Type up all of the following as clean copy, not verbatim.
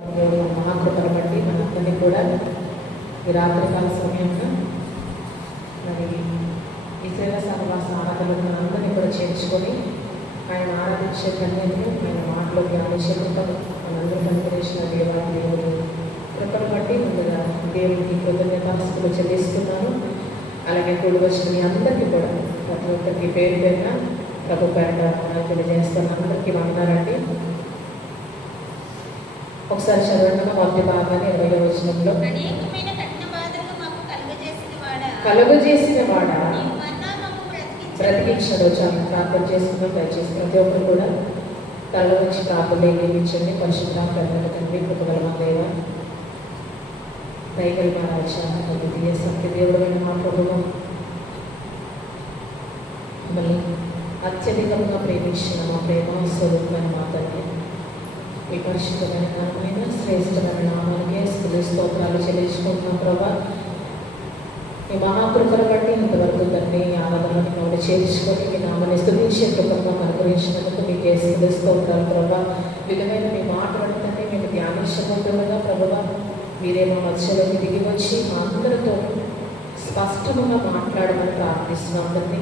దేవుడు మహాకృపను బట్టి మనందరినీ కూడా ఈ రాత్రికాల సమయంలో మరి ఇస్రాయేల్ సహవాస ఆరాధనలు మనందరినీ కూడా చేర్చుకొని ఆయన ఆరాధించే కన్యను ఆయన మాటలో ధ్యానించే కృపను మనందరికీ అనుగ్రహించిన దేవాన్ని దేవుడు కృపను బట్టి ముందుగా దేవుడికి కృతజ్ఞతాస్తులు చెల్లిస్తున్నాను. అలాగే కూడి వచ్చిన మీ అందరికీ కూడా ప్రతి ఒక్కరికి పేరు పేరున ప్రభు పేట తెలియజేస్తున్న అందరికీ వందనాలండి. ఒకసారి చదవండి మొదటి భాగాన్ని 20వ వచనంలో, కలుగజేసిన వాడా బ్రతికించడు. చాలా ప్రార్థన చేసుకున్నాం. దయచేసి ప్రతి ఒక్కరు కూడా తల నుంచి ప్రార్థన ఏమించండి. పరిశుద్ధ తండ్రి కృపగల మా దేవ దయగల మా రాజ్యాన్ని సత్య దేవుడమైన మా ప్రభుత్వం మళ్ళీ అత్యధికంగా ప్రేమించిన మా ప్రేమ స్వరూపమైన మా తండ్రి మీ పరిశుద్ధమైన నామైన శ్రేష్టమైన నామానికి స్తోత్రాలు చెల్లించుకుంటున్నాం ప్రభా. మీ మహాకృపను బట్టి ఇంతవరకు తండ్రి ఆరాధనని నోటి చేర్చుకొని మీ నామాన్ని స్తుతించే కృపను అనుగ్రహించినందుకు మీకు స్తోత్రాలు ప్రభా. విధమైన మీ మాటలు తండ్రి మేము ధ్యానించబోతుండగా ప్రభువా మీరే మా మధ్యలోకి దిగి వచ్చి మా అందరితో స్పష్టంగా మాట్లాడమని ప్రార్థిస్తున్నాం. అందరినీ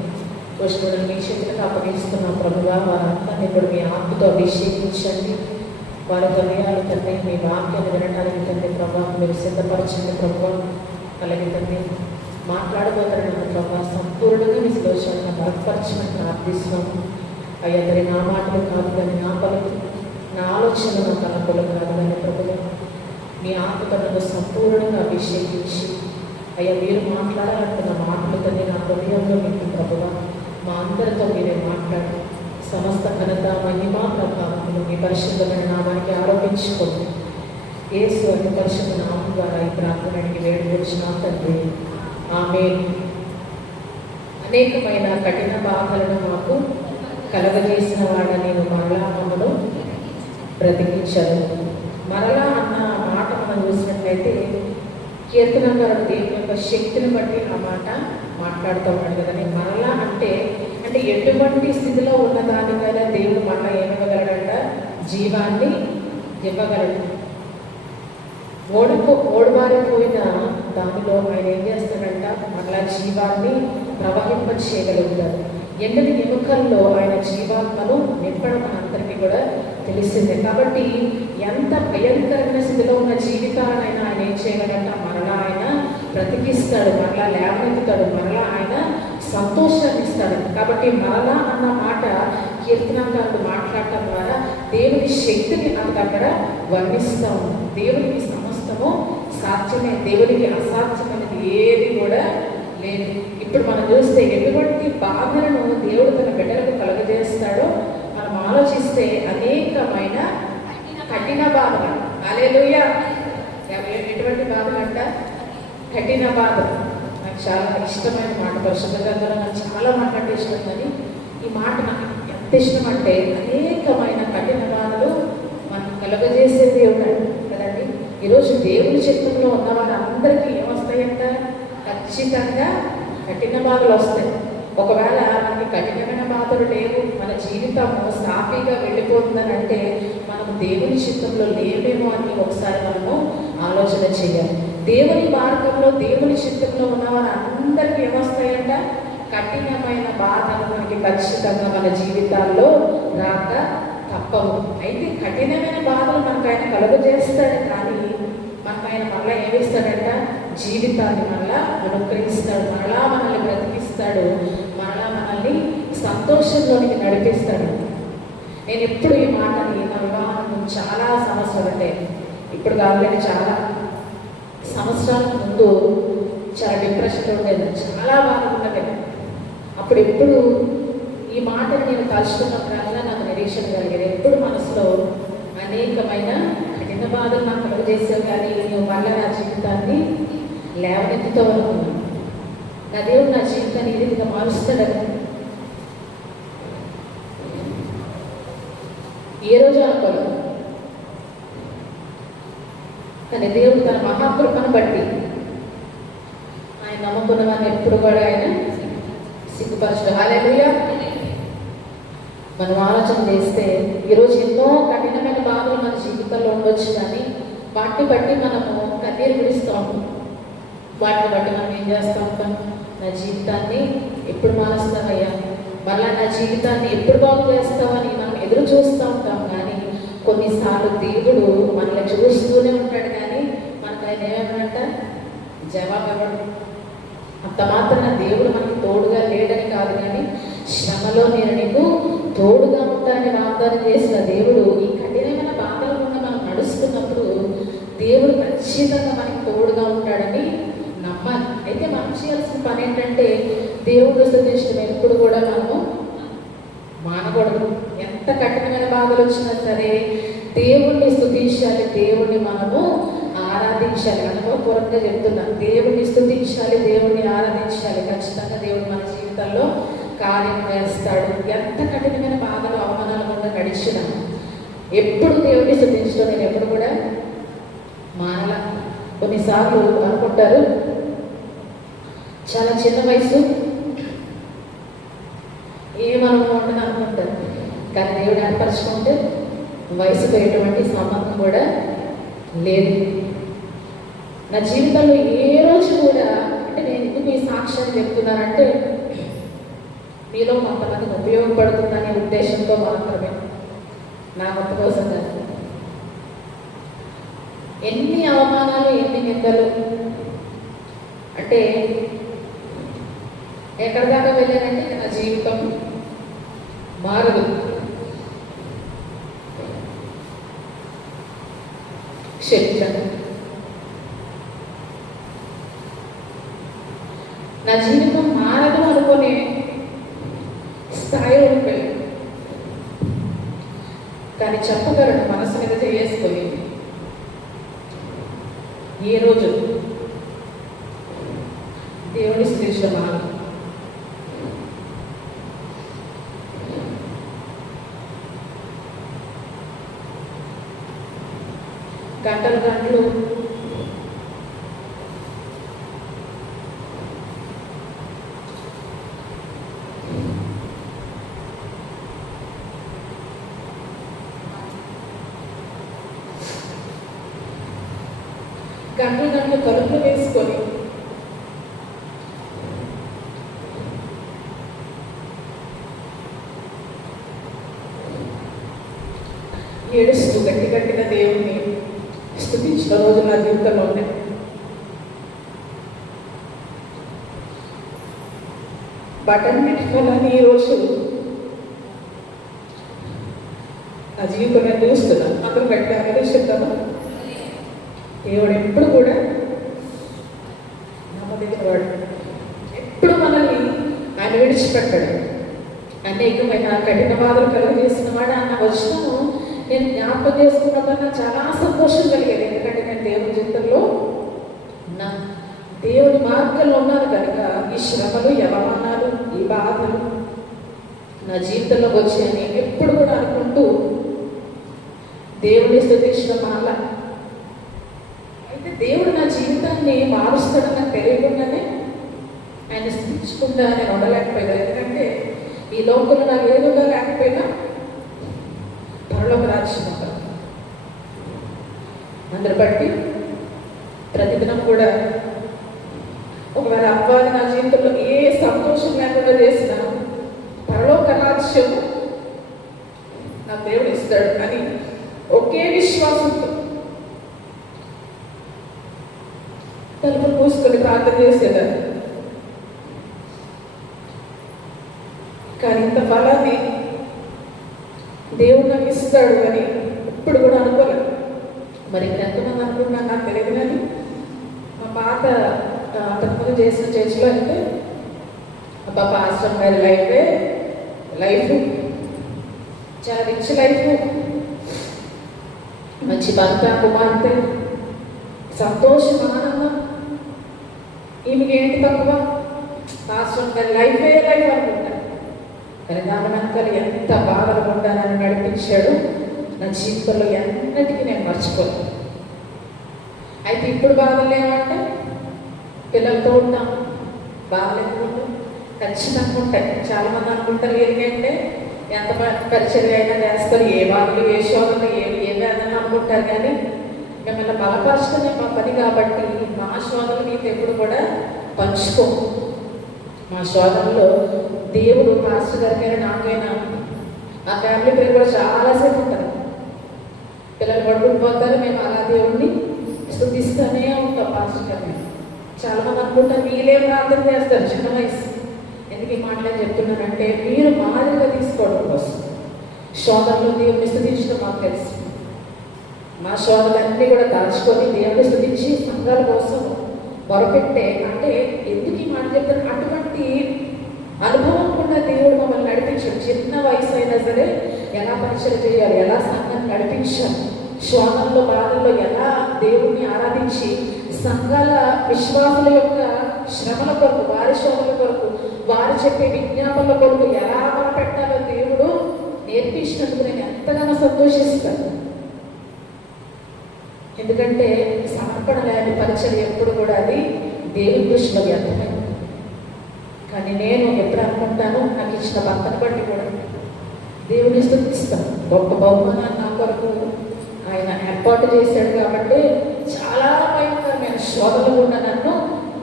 కృష్ణుడిని మీ చేతులకు అప్పగిస్తున్నాం ప్రభువా. వారందరినీ ఇప్పుడు మీ ఆత్మతో అభిషేకించండి. వారి హృదయాలు తండ్రి మీ వాక్యాన్ని వినడానికి తండ్రి ప్రభా మీరు సిద్ధపరచండి ప్రభా. అలాగే తండ్రి మాట్లాడబోతున్న ప్రభా సంపూర్ణంగా మీ శ్లోచనను బలపరచమని ప్రార్థిస్తున్నాము. అయ్యా మరి నా మాటలు కాదు కానీ నా పలుకు నా ఆలోచన నా తలపులు కాదు కానీ ప్రభుత్వ మీ ఆత్మను సంపూర్ణంగా అభిషేకించి అయ్యా మీరు మాట్లాడాలంటున్న మాటలు తండ్రి నా హృదయంలో మీకు ప్రభువా మా అందరితో మీరే మాట్లాడి సమస్త ఘనత మహిమా ప్రభావములు మీ పరిశుద్ధమైన నామానికి ఆరోపించుకోండి. యేసు అతి పరిశుద్ధ నామం ద్వారా ఈ ప్రార్థనకి వేడుకొచ్చిన తండ్రి ఆమేన్. అనేకమైన కఠిన బాధలను మాకు కలగజేసిన వాడ నేను మరలా మమ్మను బ్రతికించను. మరలా అన్న మాట మనం చూసినట్లయితే కీర్తనకారుడు దేవుని యొక్క శక్తిని బట్టి ఆ మాట మాట్లాడుతూ ఉన్నాడు కదండి. మరలా అంటే ఎటువంటి స్థితిలో ఉన్నదానికైనా దేవుడు మరలా ఏమివ్వగలడంట? జీవాన్ని ఇవ్వగలడు. ఓడిబారిపోయిన దానిలో ఆయన ఏం చేస్తాడంట? మరలా జీవాన్ని ప్రవహింప చేయగలుగుతాడు. ఎండని ఎముకల్లో ఆయన జీవాత్మను నింపడం మనందరికీ కూడా తెలిసిందే. కాబట్టి ఎంత భయంకరమైన స్థితిలో ఉన్న జీవితాలనైనా ఆయన ఏం చేయగలంట? మరలా ఆయన బ్రతికిస్తాడు, మరలా లేవనెత్తుతాడు, మరలా ఆయన సంతోషాన్ని ఇస్తాడు. కాబట్టి మరలా అన్న మాట కీర్తనకారుడు మాట్లాడటం ద్వారా దేవుని శక్తిని అక్కడ వర్ణిస్తాము. దేవునికి సమస్తము సాధ్యమే, దేవునికి అసాధ్యమైనది ఏది కూడా లేదు. ఇప్పుడు మనం చూస్తే ఎటువంటి బాధలను దేవుడు తన బిడ్డలకు కలుగజేస్తాడో మనం ఆలోచిస్తే అనేకమైన కఠిన బాధలు. హల్లెలూయా. ఎటువంటి బాధలు అంట? కఠిన బాధలు. నాకు చాలా ఇష్టమైన మాట. పరిశుద్ధ గ్రంథంలో నాకు చాలా మాట్లాడే ఇష్టం, కానీ ఈ మాట నాకు ఎంత ఇష్టం అంటే అనేకమైన కఠిన బాధలు మనం కలుగజేసే దేవుడు కదండి. ఈరోజు దేవుని చిత్తంలో ఉన్న వారందరికీ ఏమొస్తాయంట? ఖచ్చితంగా కఠిన బాధలు వస్తాయి. ఒకవేళ మనకి కఠినమైన బాధలు లేవు, మన జీవితము సాఫీగా వెళ్ళిపోతుందని అంటే మనము దేవుని చిత్తంలో లేవేమో అని ఒకసారి మనము ఆలోచన చేయాలి. దేవుని మార్గంలో దేవుని చిత్తంలో ఉన్న వారందరికీ ఏమొస్తాయంట? కఠినమైన బాధలు మనకి ఖచ్చితంగా మన జీవితాల్లో రాక తప్పవు. అయితే కఠినమైన బాధలు మనకు ఆయన కలుగజేస్తాడు, కానీ మనకు ఆయన మరలా ఏమిస్తాడంట? జీవితాన్ని మరలా అనుగ్రహిస్తాడు, మరలా మనల్ని బ్రతికిస్తాడు, మరలా మనల్ని సంతోషంలోనికి నడిపిస్తాడు. నేను ఎప్పుడు ఈ మాటని నా వివాహం చాలా సంవత్సరాలు అంటే ఇప్పుడు కావాలని చాలా సంవత్సరాల ముందు చాలా డిప్రెషన్లో ఉండేది, చాలా బాగుండేది. అప్పుడు ఎప్పుడు ఈ మాటని నేను తలుచుకున్నప్పుడల్లా నాకు నిరీక్షణ కలిగేది. ఎప్పుడు మనసులో అనేకమైన కఠిన బాధలు నాకు కలుగజేసావు, కానీ నువ్వు మళ్ళీ నా జీవితాన్ని లేవనెత్తుతో అనుకున్నాను. నా దేవుడు నా జీవితాన్ని ఈ రీతిగా మారుస్తాడని ఏ రోజు అనుకోలేదు. కానీ దేవుడు తన మహాకృపను బట్టి ఆయన నమ్ముకున్న వారిని ఎప్పుడు కూడా ఆయన సిగ్గుపరచడం. హల్లెలూయా. మనం ఆలోచన చేస్తే ఈరోజు ఎన్నో కఠినమైన బాధలు మన జీవితంలో ఉండొచ్చు, కానీ వాటిని బట్టి మనము కన్నీరు విడుస్తాము. వాటిని బట్టి మనం ఏం చేస్తూ ఉంటాం? నా జీవితాన్ని ఎప్పుడు మారుస్తావయ్యా, మళ్ళా నా జీవితాన్ని ఎప్పుడు బాగు చేస్తావని మనం ఎదురు చూస్తూ ఉంటాం. కానీ కొన్నిసార్లు దేవుడు మనల్ని చూస్తూనే ఉంటాడు, కానీ మనకు ఆయన ఏమేమంట జవాబు ఇవ్వడు. అంత మాత్రం దేవుడు మనకు తోడుగా లేడని కాదు, కానీ శ్రమలో నేను నీకు తోడుగా ఉంటానని వాగ్దానం చేసిన దేవుడు ఈ కఠినమైన బాధల గుండా మనం నడుస్తున్నప్పుడు దేవుడు ఖచ్చితంగా మనకి తోడుగా ఉంటాడని నమ్మాలి. అయితే మనం చేయాల్సిన పని ఏంటంటే దేవుడు స్తుతించడం ఎప్పుడు కూడా మనము మానకూడదు. ఎంత కఠినమైన బాధలు వచ్చినా సరే దేవుణ్ణి స్తుతించాలి, దేవుణ్ణి మనము ఆరాధించాలి. అనుభవపూర్వకంగా చెప్తున్నాను, దేవుణ్ణి స్తుతించాలి, దేవుణ్ణి ఆరాధించాలి. ఖచ్చితంగా దేవుడు మన జీవితంలో కార్యం చేస్తాడు. ఎంత కఠినమైన బాధలు అవమానాల గుండా గడిచినా ఎప్పుడు దేవుణ్ణి స్తుతించడం నేను ఎప్పుడు కూడా మానల. కొన్నిసార్లు అనుకుంటారు చాలా చిన్న వయసు ఏమనుభవం ఉంటుంది అనుకుంటారు, కానీ దేవుడు ఏర్పరచుకుంటే వయసుతో ఎటువంటి సంబంధం కూడా లేదు. నా జీవితంలో ఏ రోజు కూడా, అంటే నేను ఎందుకు మీ సాక్ష్యాన్ని చెప్తున్నానంటే మీలో కొంతమందికి ఉపయోగపడుతుందనే ఉద్దేశంతో మాత్రమే, నా కొత్త కోసం కాదు. ఎన్ని అవమానాలు, ఎన్ని నిందలు, అంటే ఎక్కడి దాకా వెళ్ళానంటే నా జీవితం మారదు. క్షమించండి, నా జీవితం మారదు అనుకునే స్థాయి ఉండిపోయింది. కానీ చెప్పగలను మనసు మీద చేసుకొని ఏ రోజు దేవుని స్థితించమా గంటలు గంటలు తలుపులు వేసుకొని ఏడుస్తూ గట్టి గట్టిగా దేవుణ్ణి స్తుతించిన రోజు నా జీవితంలో ఉన్నాయి. వాటన్నిటి ఫలాన్ని ఈరోజు నా జీవితం నేను చూస్తున్నాను. అందరూ గట్టి ఆలోచిస్తాను. దేవుడు ఎప్పుడు కూడా నమ్మదగినవాడు, ఎప్పుడు మనల్ని ఆయన విడిచిపెట్టాడు. అనేకమైన కఠిన బాధలు కలుగజేసిన వాడు అన్న వచనము నేను జ్ఞాపకం చేసుకున్నప్పుడు నాకు చాలా సంతోషం కలిగేది. ఎందుకంటే నేను దేవుని జీవితంలో ఉన్నా, దేవుని మార్గంలో ఉన్నాను కనుక ఈ శ్రమలు, ఈ అవమానాలు, ఈ బాధలు నా జీవితంలోకి వచ్చాయని ఎప్పుడు కూడా అనుకుంటూ దేవుని స్తుతించడం వల్ల అయితే దేవుడు నా జీవితాన్ని మారుస్తాడని నాకు తెలియకుండానే ఆయన స్థితించుకుంటా నేను ఉండలేకపోయినా. ఎందుకంటే ఈ లోకంలో నాకు ఏదుగా లేకపోయినా పరలోక రాజ్యం ఉంటాను. అందరు బట్టి ప్రతిదినం కూడా ఒకవేళ అవ్వాలి నా జీవితంలో ఏ సంతోషం లేకుండా చేసినా పరలోక రాజ్యం నా దేవుడు ఇస్తాడు అని ఒకే విశ్వాసంతో తలుపులు మూసుకొని ప్రార్థన చేసేదాన్ని. కానీ ఇంత ఫలాన్ని దేవుడు నాకు ఇస్తాడు అని ఇప్పుడు కూడా అనుకోలేదు. మరి ఎంతమంది అనుకుంటున్నా నాకు తెలియదు, కానీ మా పాత అంతకుముందు చేసిన చర్చిలో అయితే పాప ఆశ్రమం గారి లైఫ్ చాలా రిచ్ లైఫ్, మంచి భర్త, కుమార్తె, సంతోషం, ఆనందం. ఈమెకి ఏంటి తక్కువ? ఆశ్రమం గారి లైఫ్ అనుకుంటాను. కానీ దాని వెనకాల ఎంత బాధలు ఉంటానని నడిపించాడు. నా జీవితంలో ఎన్నటికీ నేను మర్చిపోను. అయితే ఇప్పుడు బాధలు ఏమంటే పిల్లలతో ఉంటాం, బాధలు ఎక్కువ ఖచ్చితంగా ఉంటాయి. చాలామంది అనుకుంటారు ఎందుకంటే ఎంత పరిచయం అయినా చేస్తారు, ఏ బాధలు, ఏ శోధనలు, ఏ వేదన అనుకుంటారు. కానీ మిమ్మల్ని బలపరచడమే మా పని కాబట్టి మా శోధనలు మీతో ఎప్పుడు కూడా పంచుకో. మా శోధనలో దేవుడు పాస్టర్ గారికైనా నాకైనా ఆ ఫ్యామిలీ పేరు కూడా చాలాసేపు ఉంటుంది. పిల్లలు పడుకుని పోతారు, మేము అలా దేవుడిని స్తుతిస్తూనే ఉంటాం. పాస్టర్ గారిని చాలామంది అనుకుంటారు వీళ్ళే ప్రార్థన చేస్తారు చిన్న వయసు. ఎందుకు ఈ మాటలు చెప్తున్నానంటే మీరు మాదిరిగా తీసుకోవడం కోసం శోధనలో దేవుని స్తుతించడం మాకు తెలుసు. మా శోధనలన్నీ కూడా దాచుకొని దేవుని స్తుతించి సంఘాల కోసం మొరపెట్టే అంటే ఎందుకు ఈ మాట చెప్తాను, అటువంటి అనుభవం కూడా దేవుడు మమ్మల్ని నడిపించాడు. చిన్న వయసు అయినా సరే ఎలా పరిచయం చేయాలి, ఎలా సంఘాన్ని నడిపించాలి, శోధనలో బాధల్లో ఎలా దేవుణ్ణి ఆరాధించి సంఘాల విశ్వాసుల యొక్క శ్రమల కొరకు, వారి శోధనల కొరకు, వారు చెప్పే విజ్ఞాపనల కొరకు ఎలా మొరపెట్టాలో దేవుడు నేర్పించినందుకు నేను ఎంతగానో సంతోషిస్తాను. ఎందుకంటే సమర్పణ లేని పరిచయం ఎప్పుడు కూడా అది దేవుని దృష్టిలో వ్యర్థమైంది. కానీ నేను ఎప్పుడు అనుకుంటాను, నాకు ఇచ్చిన భర్తను బట్టి కూడా దేవుని స్తుతిస్తాను. గొప్ప బహుమానాన్ని నా కొరకు ఆయన ఏర్పాటు చేశాడు కాబట్టి చాలా భయంకరమైన శోధనలు కూడా నన్ను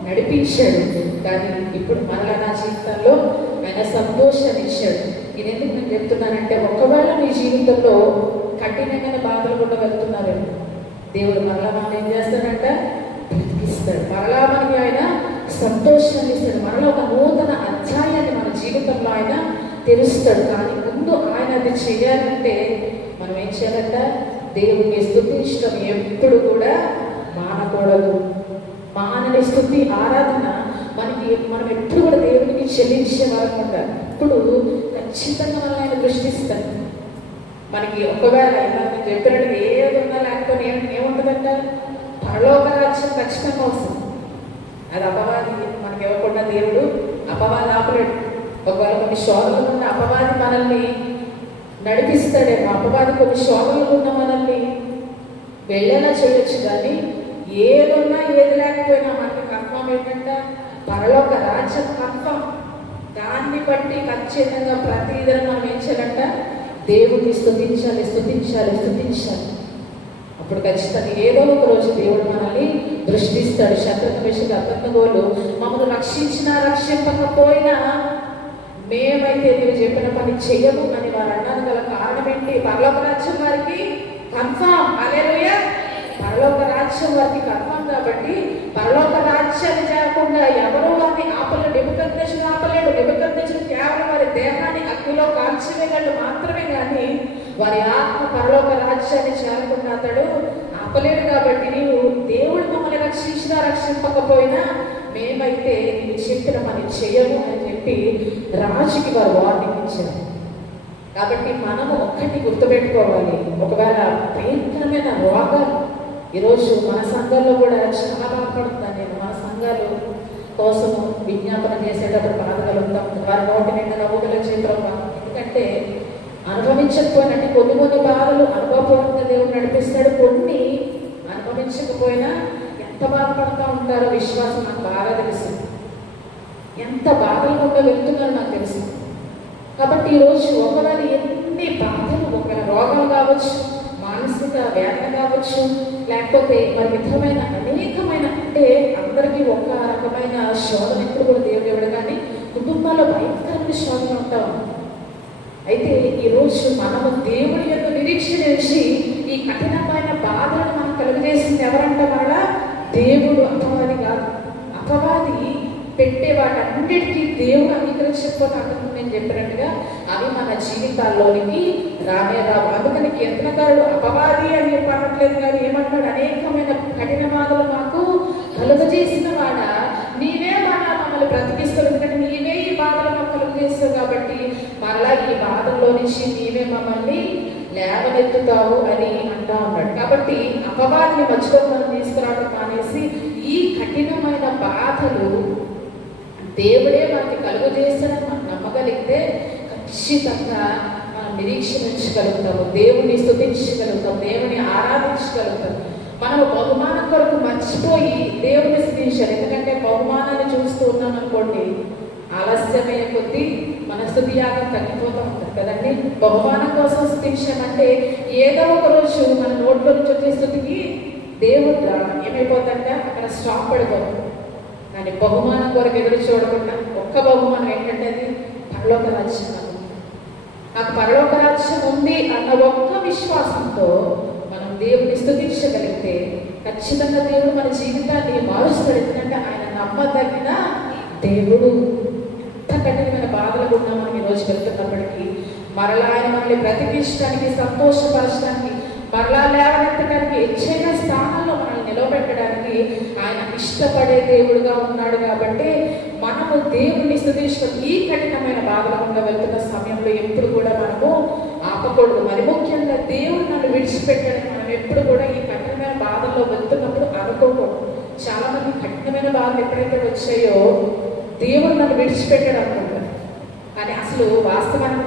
నడిపించాడు. కానీ ఇప్పుడు మరలా నా జీవితంలో ఆయన సంతోషాన్ని ఇచ్చాడు. ఇది ఎందుకు నేను చెప్తున్నానంటే ఒకవేళ మీ జీవితంలో కఠినమైన బాధలు కూడా వెళ్తున్నారేమో దేవుడు మరలా మనం ఏం చేస్తాడంట, బ్రతికిస్తాడు. మరలా మనకి ఆయన సంతోషాన్ని ఇస్తాడు. మరలా ఒక నూతన అధ్యాయాన్ని మన జీవితంలో ఆయన తెరుస్తాడు. కానీ ముందు ఆయన అది చేయాలంటే మనం ఏం చేయాలంట, దేవుణ్ణి స్తుతించడం ఎప్పుడు కూడా మానకూడదు. మానని స్తుతి ఆరాధన మనం ఎప్పుడు కూడా దేవునికి చెల్లించే వారం ఉండాలి. ఇప్పుడు ఖచ్చితంగా మనం ఆయన దృష్టిస్తాడు. మనకి ఒకవేళ నేను చెప్పినట్టు ఏది ఉన్నా లేకపోతే ఏముంటుందంట, పరలోక రాజ్యం ఖచ్చితంగా వస్తుంది. అది అపవాది మనకి ఇవ్వకుండా దేవుడు అపవాది ఆపలేడు. ఒకవేళ కొన్ని శోధనలు ఉన్న అపవాది మనల్ని నడిపిస్తాడేమో, అపవాది కొన్ని శోధనలు ఉన్న మనల్ని వెళ్ళేలా చేయొచ్చు. కానీ ఏదున్నా ఏది లేకపోయినా మనకి కన్ఫామ్ ఏంటంటే పరలోక రాజ్యం కన్ఫామ్. దాన్ని బట్టి ఖచ్చితంగా ప్రతిదిన మనం ఏం చేయాలంట, దేవుడిని స్తుతించాలి, స్తుతించాలి, స్తుతించాలి. అప్పుడు ఖచ్చితంగా ఏదో ఒక రోజు దేవుడు మనల్ని దృష్టిస్తాడు. శత్రుఘ్న విషయంలో అబద్ధగోలు మమ్మల్ని రక్షించినా రక్షింపకపోయినా మేమైతే మీరు చెప్పిన పని చెయ్యము అని వారు అన్నారు. గల కారణం ఏంటి, పరలోక రాజ్యం వారికి కన్ఫామ్. హల్లెలూయా. పరలోక రాజ్యం వారికి కన్ఫామ్ కాబట్టి పరలోక రాజ్యాన్ని చేయకుండా ఎవరో వారిని ఆపలేడు. నెబుకద్నెజరు ఆపలేడు. నెబుకద్నెజరు కేవలం వారి దేహాన్ని అగ్నిలో కాల్చివేయగలడు మాత్రమే కానీ వారి ఆత్మ పరలోక రాజ్యాన్ని చేరకుండా అతడు ఆపలేడు. కాబట్టి నీవు దేవుడు మమ్మల్ని రక్షించినా రక్షింపకపోయినా మేమైతే నీవు చెప్పిన పని చేయము అని చెప్పి రాజుకి వారు వార్నింగ్ ఇచ్చారు. కాబట్టి మనము ఒక్కటి గుర్తుపెట్టుకోవాలి, ఒకవేళ భయంకరమైన రోగాలు ఈరోజు మన సంఘాల్లో కూడా చాలా బాధపడుతున్నాను నేను. మన సంఘాలు కోసం విజ్ఞాపన చేసేటప్పుడు బాధగలుగుతాం. వారి నోటి నిండా నవ్వుగల చేతులు. ఎందుకంటే అనుభవించకపోయినట్టు కొన్ని బాధలు అనుభవపూర్వకంగా దేవుడు నడిపిస్తాడు. కొన్ని అనుభవించకపోయినా ఎంత బాధపడుతూ ఉంటారో విశ్వాసం నాకు బాగా తెలుసు. ఎంత బాధలు కూడా వెళ్తున్నారో నాకు తెలుసు. కాబట్టి ఈరోజు ఒకవేళ ఎన్ని బాధలు, ఒకవేళ రోగాలు కావచ్చు, మానసిక వేదన కావచ్చు, లేకపోతే మరి విధమైన అనేకమైన, అంటే అందరికీ ఒక రకమైన శోధన ఎప్పుడు కూడా దేవుడు ఇవ్వడు. కానీ కుటుంబాల్లో భయంకరమైన శోధన ఉంటాం. అయితే ఈరోజు మనము దేవుడి యొక్క నిరీక్షణ చేసి ఈ కఠినమైన బాధలను మనం కలుగజేసింది ఎవరంట, మరలా దేవుడు, అపవాది కాదు. అపవాది పెట్టే వాటన్నిటికీ దేవుడు అంగీకరించకపోతే అంతకు నేను చెప్పినట్టుగా అవి మన జీవితాల్లోనికి రానే రావు. అందుకని కీర్తనకారుడు అపవాది అని చెప్పట్లేదు కానీ ఏమంటాడు, అనేకమైన కఠిన బాధలు మాకు కలుగజేసిన వాడ నీవే మమ్మల్ని బ్రతికిస్తావు. ఎందుకంటే నీవే ఈ బాధలు మాకు కలుగజేస్తావు కాబట్టి మరలా ఈ బాధల్లో నుంచి నీవే మమ్మల్ని లేవనెత్తుతావు అని అంటా ఉన్నాడు. కాబట్టి అపవాదిని మధ్యలో మనం తీసుకురావడం మానేసి ఈ కఠినమైన బాధలు దేవుడే మనకి కలుగజేస్తాడని మనం నమ్మగలిగితే ఖచ్చితంగా మనం నిరీక్షించగలుగుతాము, దేవుని స్తుతించగలుగుతాం, దేవుని ఆరాధించగలుగుతాం. మనం బహుమానం కొరకు మర్చిపోయి దేవుని స్తుతించాలి. ఎందుకంటే బహుమానాన్ని చూస్తూ ఉన్నాం అనుకోండి, ఆలస్యమయ్యే కొద్దీ మన స్తుతి యాగం తగ్గిపోతూ ఉంటుంది కదండి. బహుమానం కోసం స్తుతించామంటే ఏదో ఒక రోజు మన నోట్లో నుంచి వచ్చే స్తుతికి దేవుడు ఏమైపోతుందంటే అక్కడ స్టాప్ పడిపోతుంది. కానీ బహుమానం కొరకు ఎదురు చూడకుండా ఒక్క బహుమానం ఏంటంటే అది పరలోక రాజ్యం. నాకు పరలోక రాజ్యం ఉంది అన్న ఒక్క విశ్వాసంతో మనం దేవుడిని స్తుతించగలిగితే ఖచ్చితంగా దేవుడు మన జీవితాన్ని మారుస్తాడు. ఎందుకంటే ఆయన నమ్మదగిన దేవుడు. ఎంత కఠినమైన బాధలు కూడా మనం ఈరోజు వెళ్తున్నప్పటికీ మరలా ఆయన మనల్ని బ్రతికించడానికి, సంతోషపరచడానికి, మరలా లేవనెత్తడానికి, హెచ్చైన స్థానంలో మనల్ని నిలవబెట్టడానికి ఆయన ఇష్టపడే దేవుడుగా ఉన్నాడు. కాబట్టి మనము దేవుడిని స్తుతించడం ఈ కఠినమైన బాధల గుండా వెళ్తున్న సమయంలో ఎప్పుడు కూడా మనము ఆపకూడదు. మరి ముఖ్యంగా దేవుడు నన్ను విడిచిపెట్టడానికి మనం ఎప్పుడు కూడా ఈ కఠినమైన బాధల్లో వెళ్తున్నప్పుడు అనుకోకూడదు. చాలా మంది కఠినమైన బాధలు ఎప్పుడైతే వచ్చాయో దేవుడు నన్ను విడిచిపెట్టాడు అనుకుంటారు. కానీ అసలు వాస్తవానికి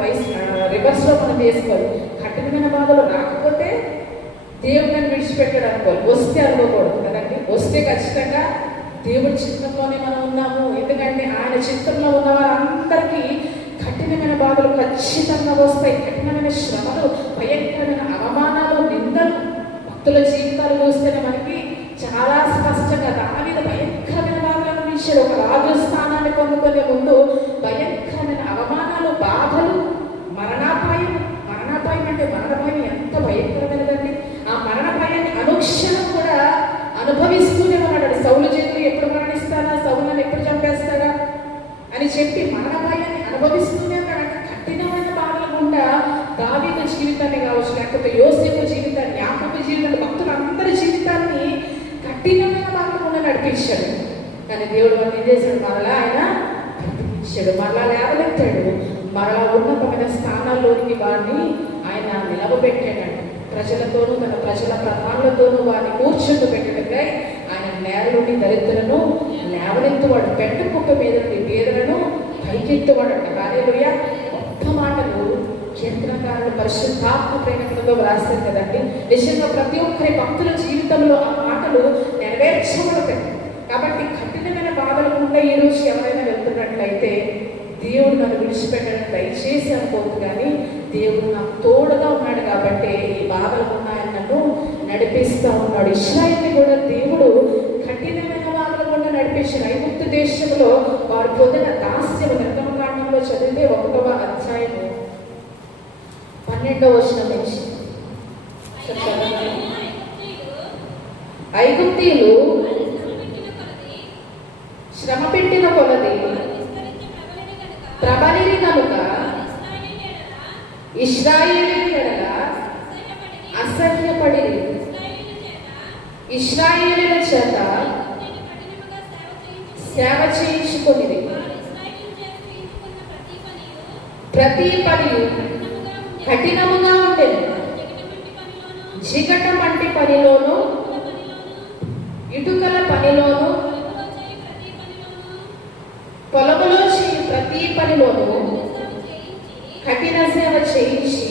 రివర్స్లో మనం చేసుకోవాలి. కఠినమైన బాధలు రాకపోతే దేవుడు నన్ను విడిచిపెట్టాడు అనుకోవాలి. వస్తే అనుకోకూడదు కదండి. వస్తే ఖచ్చితంగా దేవుడి చిత్తంలోనే మనం ఉన్నాము. ఎందుకంటే ఆయన చిత్తంలో ఉన్న వారందరికీ కఠినమైన బాధలు ఖచ్చితంగా వస్తాయి. కఠినమైన శ్రమలు, భయంకరమైన అవమానాలు, నిందలు. భక్తుల జీవితాలు చూస్తేనే మనకి చాలా స్పష్టంగా దావీదు భయంకరమైన బాధలు అనిపించాడు. ఒక రాజు స్థానాన్ని పొందుకునే ముందు భయంకరమైన అవమానాలు, బాధలు, మరణాపాయం. మరణాపాయం అంటే మరణపాయం ఎంత భయంకరమైనదండి. ఆ మరణపాయాన్ని అనుక్షణం కూడా అనుభవిస్తూనే ఉన్నాడు. సౌలు చేతులు ఎప్పుడు మరణిస్తారా, సౌలుని ఎప్పుడు చంపేస్తారా అని చెప్పి మరణపాయాన్ని అనుభవిస్తూనే ఉన్నాడు. కఠినమైన బాధల గుండా దావీదు జీవితాన్ని కావచ్చు, లేకపోతే యోసేపు జీవితాన్ని, యాకోబు జీవితాన్ని, భక్తులందరి జీవితాన్ని కఠినమైన బాధల గుండా నడిపించాడు. కానీ దేవుడు వారిని ఏం చేశాడు? మరలా ఆయన బ్రతికించాడు, మరలా లేవనెత్తాడు, మరలా ఉన్నతమైన స్థానాల్లోనికి వారిని ఆయన నిలవబెట్టాడు. ప్రజలతోనూ తన ప్రజల ప్రధానులతోనూ వారిని కూర్చోబెట్టడకై ఆయన నేల నుండి దరిద్రులను లేవనెత్తువాడు, పెద్ద కుక్క మీద నుండి పేదలను పైకెత్తువాడంట. హల్లెలూయా. గొప్ప మాటలు కీర్తనకారులు పరిశుద్ధాత్మ ప్రేరణతో రాస్తారు కదండి. నిజంగా ప్రతి ఒక్కరి భక్తుల జీవితంలో ఆ మాటలు నెరవేర్చబడతాయి. కాబట్టి కఠినమైన బాధల గుండా ఈ రోజు ఎవరైనా వెళ్తున్నట్లయితే దేవుడు నన్ను విడిచిపెట్టడం దయచేసి అనుకోదు. కానీ దేవుడు నాకు తోడుగా ఉన్నాడు కాబట్టి ఈ బాధలు ఉన్నాయని నన్ను నడిపిస్తూ ఉన్నాడు. ఇశ్రాయేలుని కూడా దేవుడు కఠినమైన బాధల గుండా నడిపించాడు. ఐగుప్తు దేశంలో వారు పొందిన దాస్యము నిర్గమకాండంలో చదివితే 1వ అధ్యాయము 12వ వచనం నుంచి ఐగుప్తీయులు శ్రమ పెట్టిన కొలది ప్రబలిరి కనుక ఇశ్రాయేలీయుల ఎడల అసహ్యపడిరి. ఇశ్రాయేలీయుల చేత సేవ చేయించుకొనిరి. ప్రతి పని కఠినముగా ఉండేది. జిగట వంటి పనిలోను, ఇటుకల పనిలోను, పొలములో చేయు ప్రతి పనిలోను కఠిన సేవ చేయించి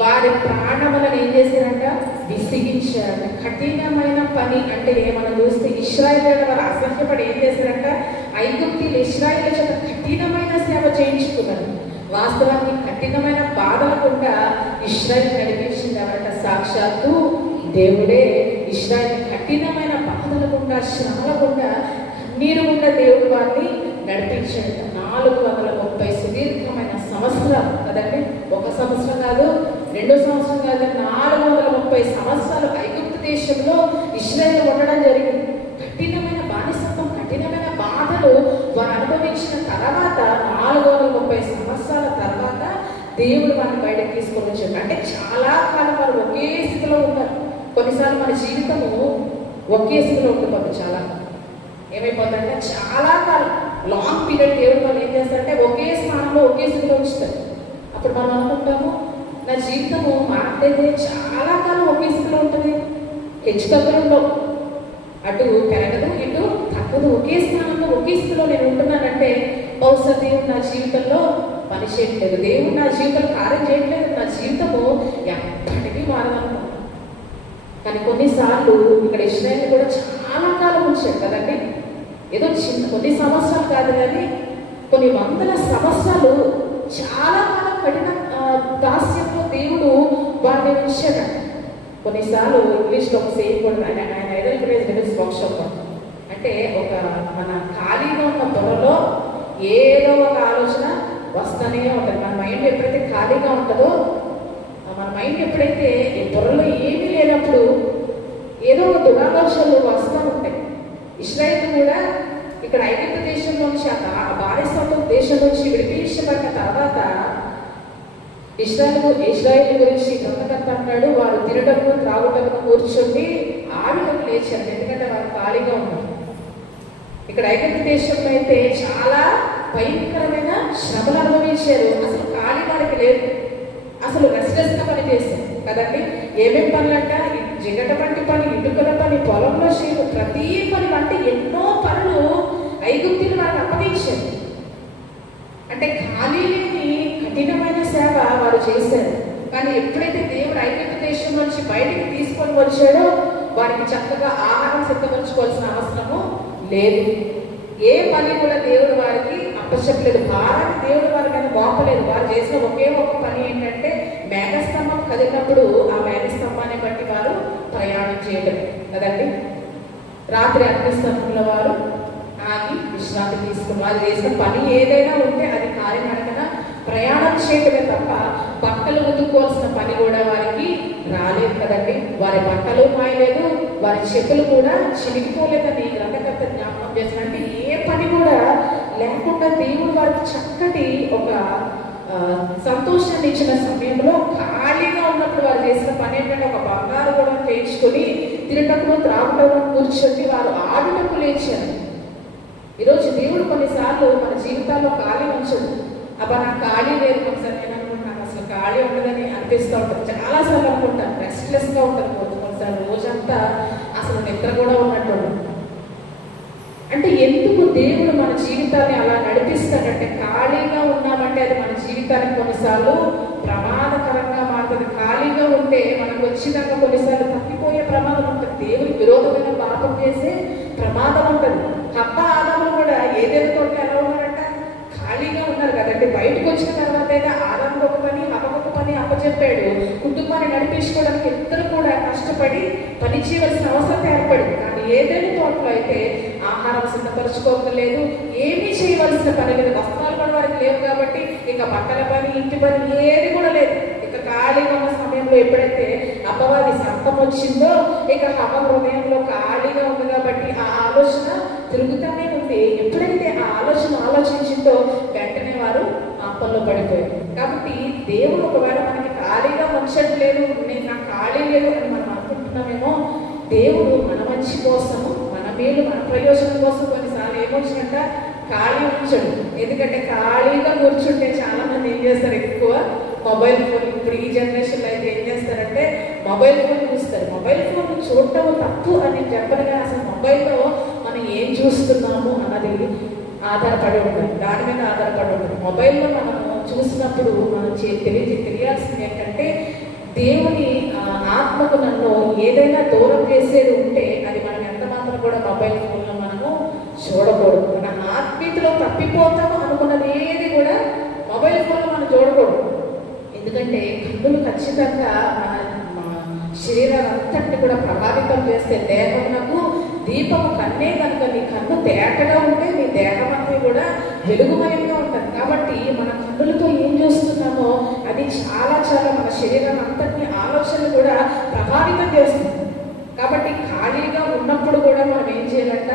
వారి ప్రాణములను ఏం చేశారంట? విసిగించారు. కఠినమైన పని అంటే మనం చూస్తే ఇశ్రాయేలు వారు అసహ్యపడి ఏం చేశారంట? ఐగుప్తీయులు ఇశ్రాయేలు చేత కఠినమైన సేవ చేయించుకున్నారు. వాస్తవానికి కఠినమైన బాధల గుండా ఇశ్రాయేలు నడిపించింది ఎవరంట? సాక్షాత్తు దేవుడే. ఇశ్రాయేలు కఠినమైన బాధల గుండా, శ్రమల గుండా, కన్నీరు గుండా దేవుడు వారిని నడిపించాడు. 430 సుదీర్ఘమైన సంవత్సరాలు కదండి. 1 సంవత్సరం కాదు, 2 సంవత్సరం కాదు, 430 సంవత్సరాలు ఐగుప్తు దేశంలో ఇశ్రాయేలు ఉండడం జరిగింది. కఠినమైన బానిసత్వం, కఠినమైన బాధలు వారు అనుభవించిన తర్వాత 430 సంవత్సరాల తర్వాత దేవుడు వారిని బయటకు తీసుకొని వచ్చాడు. అంటే చాలా కాలం వారు ఒకే స్థితిలో ఉంటారు. కొన్నిసార్లు మన జీవితము ఒకే స్థితిలో ఉండిపోతుంది. చాలా ఏమైపోతుందంటే చాలా కాలం లాంగ్ పీరియడ్ దేవుడు వాళ్ళు ఏం చేస్తారంటే ఒకే స్థానంలో ఒకే స్థితిలో ఉంచుతారు. అప్పుడు మనం అనుకుంటాము నా జీవితము మాట్లాడితే చాలా కాలం ఒకే స్థితిలో ఉంటుంది, హెచ్చుతగ్గులు అటు పెరగదు ఇటు తగ్గదు, ఒకే స్థానంలో ఒకే స్థితిలో నేను ఉంటున్నానంటే బహుశా దేవుడు నా జీవితంలో పని చేయట్లేదు, దేవుడు నా జీవితంలో కార్యం చేయట్లేదు, నా జీవితము ఎప్పటికీ మారదనుకున్నాను. కానీ కొన్నిసార్లు ఇక్కడ ఇశ్రాయేలు కూడా చాలా కాలం ఉంచాడు కదండి. ఏదో చిన్న కొన్ని సంవత్సరాలు కాదు కానీ కొన్ని వందల సంవత్సరాలు చాలా కాలం కఠిన దాస్యంలో దేవుడు వారిని ఉంచాడు. కొన్నిసార్లు ఇంగ్లీష్లో ఒక సేమ్ కూడా ఆయన ఐడల్ ప్రైజ్ రిలీజ్ వర్క్షాప్ అంటే ఒక మన ఖాళీగా ఉన్న బుర్రలో ఏదో ఒక ఆలోచన వస్తూనే ఉంటుంది. మన మైండ్ ఎప్పుడైతే ఖాళీగా ఉంటుందో, మన మైండ్ ఎప్పుడైతే ఈ బుర్రలో ఏమీ లేనప్పుడు ఏదో ఒక దురాలోచనలు వస్తూ ఉంటాయి. ఇశ్రాయేలు కూడా ఇక్కడ ఐగుప్తు దేశం నుంచి బానిసత్వ దేశం నుంచి విడిపించబడిన తర్వాత ఇశ్రాయేలు గురించి గ్రంథకర్త అంటాడు, వారు తినటము త్రాగుటము కూర్చొని ఆడుటకు లేచారు, ఎందుకంటే వారు ఖాళీగా ఉన్నారు. ఇక్కడ ఐగుప్తు దేశంలో అయితే చాలా భయంకరమైన శ్రమలు అనుభవించారు. అసలు ఖాళీ వారికి లేదు, అసలు రెస్ట్లెస్గా పని చేశారు కదండి. ఏమేమి పనులు అంట, జిగట వంటి పని, ఇటుకల పని, పొలంలో చేరు, ప్రతి పని వంటి ఎన్నో పనులు ఐగుప్తులు వారికి అప్పగించారు. అంటే ఖాళీ లేని కఠినమైన సేవ వారు చేశారు. కానీ ఎప్పుడైతే దేవుడు ఐగుప్తు దేశం నుంచి బయటికి తీసుకొని వచ్చాడో వారికి చక్కగా ఆహారం సిద్ధపరచుకోవాల్సిన అవసరము లేదు. ఏ పని కూడా దేవుడు వారికి అప్పచెప్పలేదు, భారాన్ని దేవుడు వారి మీద మోపలేదు. వారు చేసిన ఒకే ఒక పని ఏంటంటే మేఘస్తంభం కదిలినప్పుడు ఆ మేఘస్తంభాన్ని బట్టి వారు ప్రయాణం చేయడం కదండి. రాత్రి అగ్నిస్తంభంలో వారు ఆగి విశ్రాంతి తీసుకుని వారు చేసిన పని ఏదైనా ఉంటే అది కాలినడకన ప్రయాణం చేయడమే తప్ప బట్టలు ఉతుక్కోవాల్సిన పని కూడా వారికి రాలేదు కదండి. వారి బట్టలు మాయలేదు, వారి చెప్పులు కూడా చినిగిపోలేదని గ్రంథకర్త జ్ఞాపకం చేసినట్టు ఏ పని కూడా లేకుండా దేవుడు వారికి చక్కటి ఒక సంతోషాన్ని ఇచ్చిన సమయంలో ఖాళీగా ఉన్నప్పుడు వారు చేసిన పని ఏంటంటే ఒక బంగారు కూడా చేయించుకొని తినటప్పుడు త్రాగటం కూర్చొని వారు ఆడుటకు లేచారు. ఈరోజు దేవుడు కొన్నిసార్లు మన జీవితాల్లో ఖాళీ ఉంచదు. అబ్బా నాకు ఖాళీ లేదు, ఒకసారి నేను అనుకుంటున్నాను అసలు ఖాళీ ఉండదని అనిపిస్తూ ఉంటుంది. చాలాసార్లు అనుకుంటాను, రెస్ట్లెస్గా ఉంటుంది. కొన్నిసార్లు రోజంతా అసలు నిద్ర కూడా ఉన్నట్టు. అంటే ఎందుకు దేవుడు మన జీవితాన్ని అలా నడిపిస్తాడంటే, ఖాళీగా ఉన్నామంటే అది మన జీవితానికి కొన్నిసార్లు ప్రమాదకరంగా మారుతుంది. ఖాళీగా ఉంటే మనకు వచ్చినాక కొన్నిసార్లు తప్పిపోయే ప్రమాదం ఉంటుంది. దేవుడికి విరోధమైన పాపం చేసే ప్రమాదం ఉంటుంది. హవ్వ ఆదాములు కూడా ఏదేదో తోట ఎలా ఉన్నారంట, ఖాళీగా ఉన్నారు కదండి. బయటకు వచ్చిన తర్వాత అయితే ఆదాముకు ఒక పని, హవ్వకు ఒక పని అప్పచెప్పాడు. కుటుంబాన్ని నడిపించుకోవడానికి ఇద్దరు కూడా కష్టపడి పని చేయవలసిన అవసరం ఏర్పడింది. కానీ ఏదైనా తోటలో అయితే ఆహారం సిద్ధపరచుకోవట్లేదు, ఏమీ చేయవలసిన పని లేదు. వస్త్రాలు కూడా వారికి లేవు కాబట్టి ఇక బట్టల పని, ఇంటి పని ఏది కూడా లేదు. ఇక ఖాళీగా ఉన్న సమయంలో ఎప్పుడైతే అపవాది సంతం వచ్చిందో ఇక హవ్వ హృదయంలో ఖాళీగా ఉంది కాబట్టి ఆ ఆలోచన తిరుగుతూనే ఉంది. ఎప్పుడైతే ఆ ఆలోచన ఆలోచించిందో వెంటనే వారు పాపంలో పడిపోయారు. కాబట్టి దేవుడు ఒకవేళ మనకి ఖాళీగా ఉంచట్లేదు, నేను నాకు ఖాళీ లేదు అని మనం అనుకుంటున్నామేమో, దేవుడు మన మంచి కోసము, మన మేలు, మన ప్రయోజనం కోసం కొన్నిసార్లు ఏమొచ్చినట్ట ఖాళీ ఉంచడు. ఎందుకంటే ఖాళీగా కూర్చుంటే చాలా మంది ఏం చేస్తారు, ఎక్కువ మొబైల్ ఫోన్. ఇప్పుడు ఈ జనరేషన్లో అయితే ఏం చేస్తారంటే మొబైల్ ఫోన్ చూస్తారు. మొబైల్ ఫోన్ చూడటం తప్పు అని చెప్పను, కానీ అసలు మొబైల్లో మనం ఏం చూస్తున్నాము అన్నది ఆధారపడి ఉంటుంది, దాని మీద ఆధారపడి ఉంటుంది. మొబైల్లో మనం చూసినప్పుడు మనం తెలియాల్సింది ఏంటంటే, దేవుని ఆత్మకు నన్ను ఏదైనా దూరం చేసేది ఉంటే అది మనం ఎంత మాత్రం కూడా మొబైల్ ఫోన్లో మనము చూడకూడదు. మన ఆత్మీయతలో తప్పిపోతాము అనుకున్నది ఏది కూడా మొబైల్ ఫోన్లో మనం చూడకూడదు. ఎందుకంటే కన్నులు ఖచ్చితంగా మన శరీరం అంతటిని కూడా ప్రభావితం చేస్తే, దేహమునకు దీపము కన్నే కనుక నీ కన్ను తేటగా ఉంటే నీ దేహం అంతా కూడా వెలుగుమయంగా ఉంటుంది. కాబట్టి మన కన్నులతో ఏం చూస్తున్నామో అది చాలా చాలా మన శరీరం అంతటిని ఆలోచనలు కూడా ప్రభావితం చేస్తుంది. కాబట్టి ఖాళీగా ఉన్నప్పుడు కూడా మనం ఏం చేయాలంట,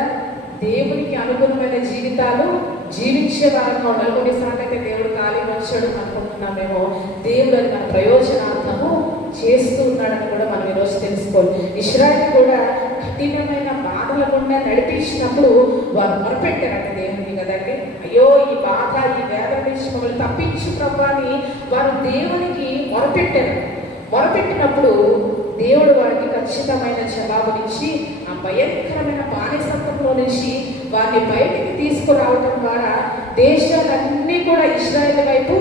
దేవునికి అనుగుణమైన జీవితాలు జీవించే వారంగా ఉండాలి. కొన్నిసార్లు అయితే దేవుడు ఖాళీ వచ్చాడు అనుకుంటున్నామేమో, దేవుడు అది మన ప్రయోజనార్థము చేస్తూ ఉన్నాడని కూడా మనం ఈరోజు తెలుసుకోవాలి. ఇశ్రాయేలు కూడా కఠినమైన బాధల గుండా నడిపించినప్పుడు వారు మొరపెట్టారంట దేవునికి కదండి. అయ్యో ఈ బాధ, ఈ వేదన నుంచి మమ్మల్ని తప్పించు ప్రభు అని వారు దేవునికి మొరపెట్టారు. మొరపెట్టినప్పుడు దేవుడు వారికి ఖచ్చితమైన జవాబునిచ్చి ఆ భయంకరమైన బానిసత్వంలో నుంచి వారిని బయటికి తీసుకురావడం ద్వారా దేశాలన్నీ కూడా ఇశ్రాయేలు వైపు